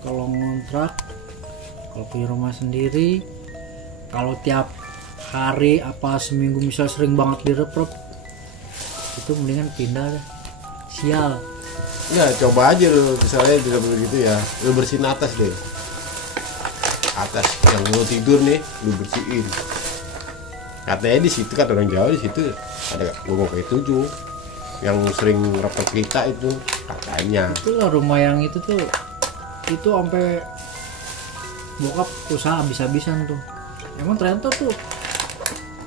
Kalau ngontrak, kalau punya rumah sendiri, kalau tiap hari apa seminggu misal sering banget direp-rep, itu mendingan pindah deh. Sial. Ya coba aja lu misalnya tidak begitu ya, lu bersihin atas deh. Atas yang lu tidur nih, lu bersihin. Katanya di situ kata orang Jawa, di situ ada gonggok kaki 7 yang sering repot kita itu katanya. Itulah rumah yang itu tuh itu sampai bokap usaha habis-habisan tuh. Emang ternyata tuh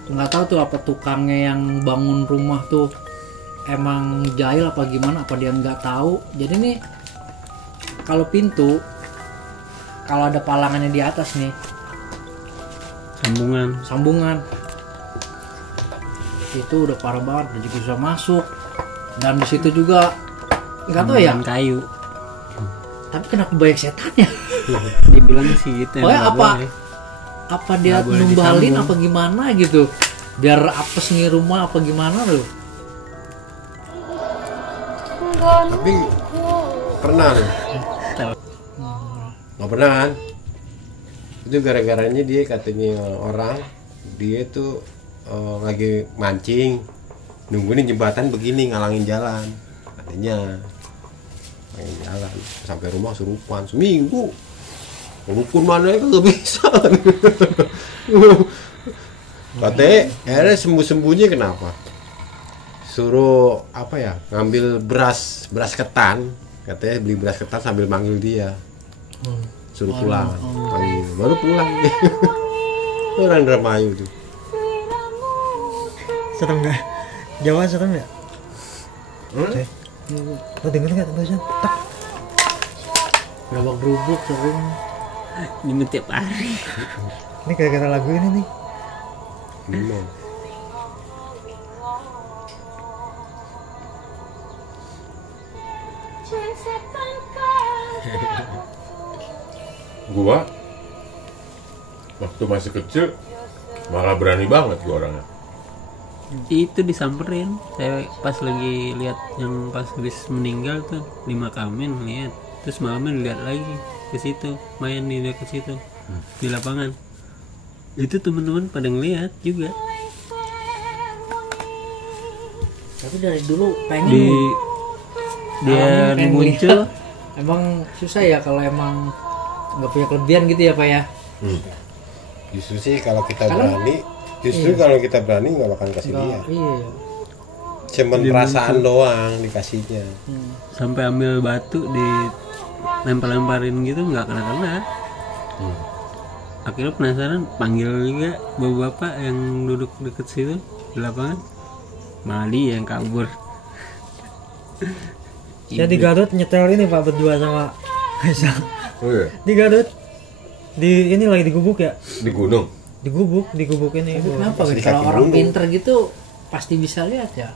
nggak tahu tuh apa tukangnya yang bangun rumah tuh emang jahil apa gimana, apa dia nggak tahu. Jadi nih kalau pintu, kalau ada palangannya di atas nih, sambungan itu udah parah banget, udah juga susah masuk. Dan di situ juga nggak tahu ya kayu, tapi kenapa banyak setannya? dibilang sih gitu. Oh ya, apa dia numbalin apa gimana gitu, biar apes nih rumah apa gimana loh. Tapi pernah loh. Nggak pernah kan? Itu gara-garanya dia katanya orang dia tuh lagi mancing, nungguin jembatan begini ngalangin jalan katanya, ngalangin jalan sampai rumah surupan seminggu. Rukun mana itu nggak bisa. Katanya akhirnya sembunyi kenapa? Suruh apa ya, ngambil beras ketan, katanya beli beras ketan sambil manggil dia, suruh pulang, panggil, baru pulang. Orang Indramayu tuh. Serem nggak? Jawa serem nggak? Lo denger nggak barusan? Tak. Gerobak gerubuk sering. Ini tiap hari. Ini gara-gara lagu ini nih. Gimana? Gua waktu masih kecil malah berani banget gua orangnya. Itu disamperin saya pas lagi lihat yang pas habis meninggal tuh dimakamin, lihat terus malamnya dilihat lagi ke situ, main di dekat situ di lapangan. Itu teman-teman pada ngeliat juga. Tapi dari dulu pengen dia pengen muncul. Emang susah ya kalau emang nggak punya kelebihan gitu ya Pak ya. Justru sih kalau kita berani, kalau kita berani nggak bakal kasih dia. Iya. Cuman perasaan doang dikasihnya. Sampai ambil batu di lempar-lemparin gitu nggak kena. Akhirnya penasaran, panggil juga bapak-bapak yang duduk deket situ di lapangan, malah dia yang kabur. Saya di Garut nyetel ini Pak berdua sama Kaisang. Oh iya, Di Garut. Di ini lagi digubuk ya? di gunung. Digubuk ini. Tapi kenapa Pas gitu? di Kalau kaki orang gunung. pinter gitu pasti bisa lihat ya.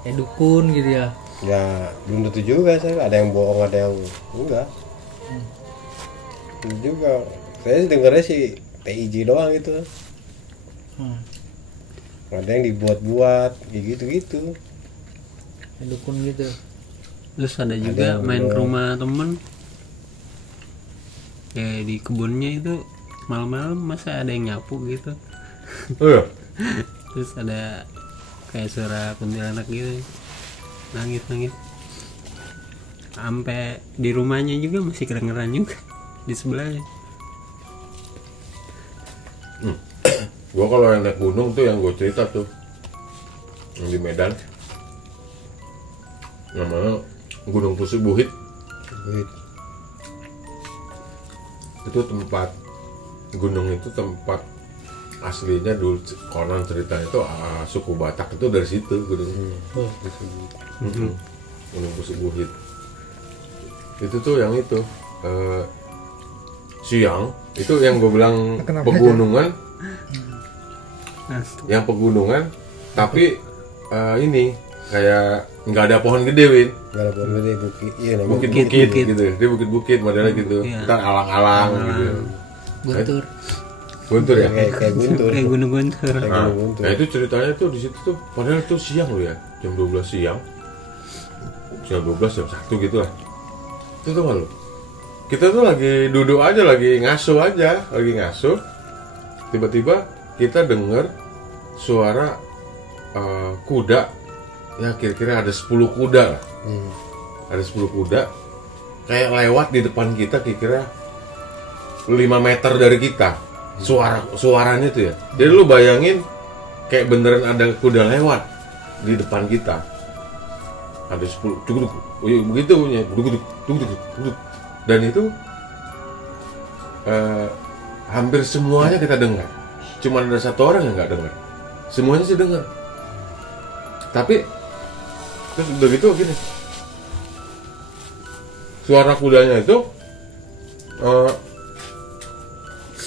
Kayak dukun gitu ya. Ya belum tentu juga, saya ada yang bohong ada yang enggak. Belum juga. Saya dengarnya sih TIJ doang gitu. Ada yang dibuat-buat kayak gitu-gitu. Kayak dukun gitu. Terus ada juga yang main ke rumah temen, kayak di kebunnya itu malam-malam masa ada yang nyapu gitu. Oh iya. Terus ada kayak suara kuntilanak gitu, nangis sampai di rumahnya juga masih kedengeran juga di sebelahnya. Gua kalau yang naik gunung tuh yang gue cerita tuh yang di Medan, namanya Gunung Pusubuhit. Itu tempat gunung itu tempat aslinya dulu, konon cerita itu suku Batak itu dari situ gunung. Gunung Pusubuhit itu tuh yang itu siang itu yang gue bilang pegunungan, yang pegunungan tapi ini kayak nggak ada pohon gede, Win. Nggak ada pohon gede, bukit. Iya, namanya Bukit-bukit gitu, dia bukit-bukit modelnya gitu, ntar alang-alang gitu. Guntur ya? kayak guntur. Kayak gunung guntur. Nah itu ceritanya tuh di situ tuh, padahal tuh siang loh ya, jam 12 siang, jam 12 jam 1 gitu lah. Itu tuh malu. Kita tuh lagi duduk aja, lagi ngasuh. Tiba-tiba kita dengar suara kuda. Ya kira-kira ada 10 kuda lah. Ada 10 kuda kayak lewat di depan kita, kira-kira 5 meter dari kita. Suaranya tuh ya. Jadi lu bayangin kayak beneran ada kuda lewat di depan kita. Ada 10 begitu bunyinya. Dan itu hampir semuanya kita dengar. Cuma ada satu orang yang nggak dengar. Semuanya sih dengar. Tapi terus udah gitu gini. Suara kudanya itu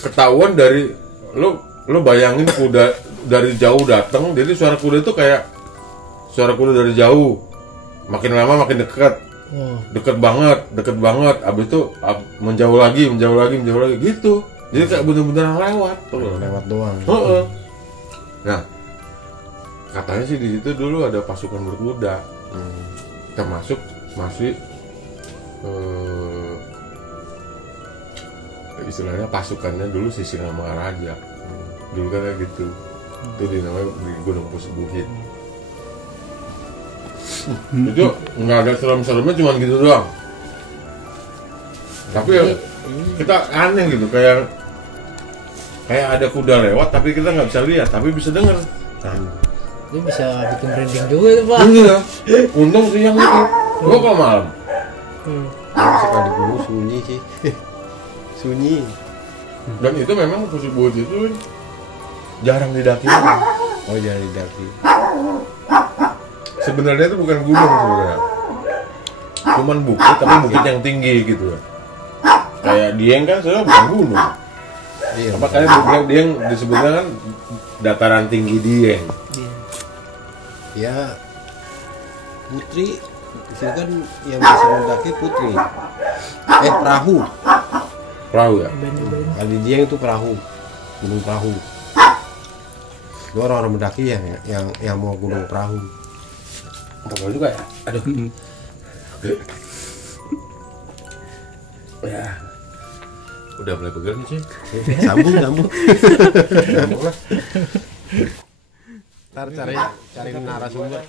ketahuan dari lo bayangin kuda dari jauh datang, jadi suara kuda itu kayak suara kuda dari jauh, makin lama makin dekat, deket banget, abis itu menjauh lagi gitu, jadi kayak bener-bener lewat tuh, lewat doang. Nah, katanya sih di situ dulu ada pasukan berkuda, termasuk masih istilahnya pasukannya dulu Sisingamangaraja. Dulu kan kayak gitu. Itu dinamanya di Gunung Pusebuhit. Itu nggak ada serem-seremnya, cuma gitu doang. Tapi ya, kita aneh gitu, kayak ada kuda lewat tapi kita nggak bisa lihat, tapi bisa dengar. Itu bisa bikin branding juga itu, Pak. Iya. Untung siang itu. Gua kok malam. Suka di gunung sunyi sih. Sunyi. Dan itu memang Pusebuhit itu jarang didaki. Oh, jarang didaki. Sebenarnya itu bukan gunung sebenarnya. Cuman bukit, tapi bukit yang tinggi gitu. Kayak Dieng kan sebenarnya bukan gunung. Iya. Makanya Dieng disebutnya kan dataran tinggi Dieng. Ya, Putri di sini kan yang bisa mendaki Putri. Perahu. Perahu ya? Di Dieng itu perahu, gunung perahu. Itu orang-orang mendaki ya, yang mau gunung perahu. Pokoknya juga ya. Aduh. Ya. Udah mulai pegel nih, Cing. Sambung. Sambung lah. Ntar cari narasumber.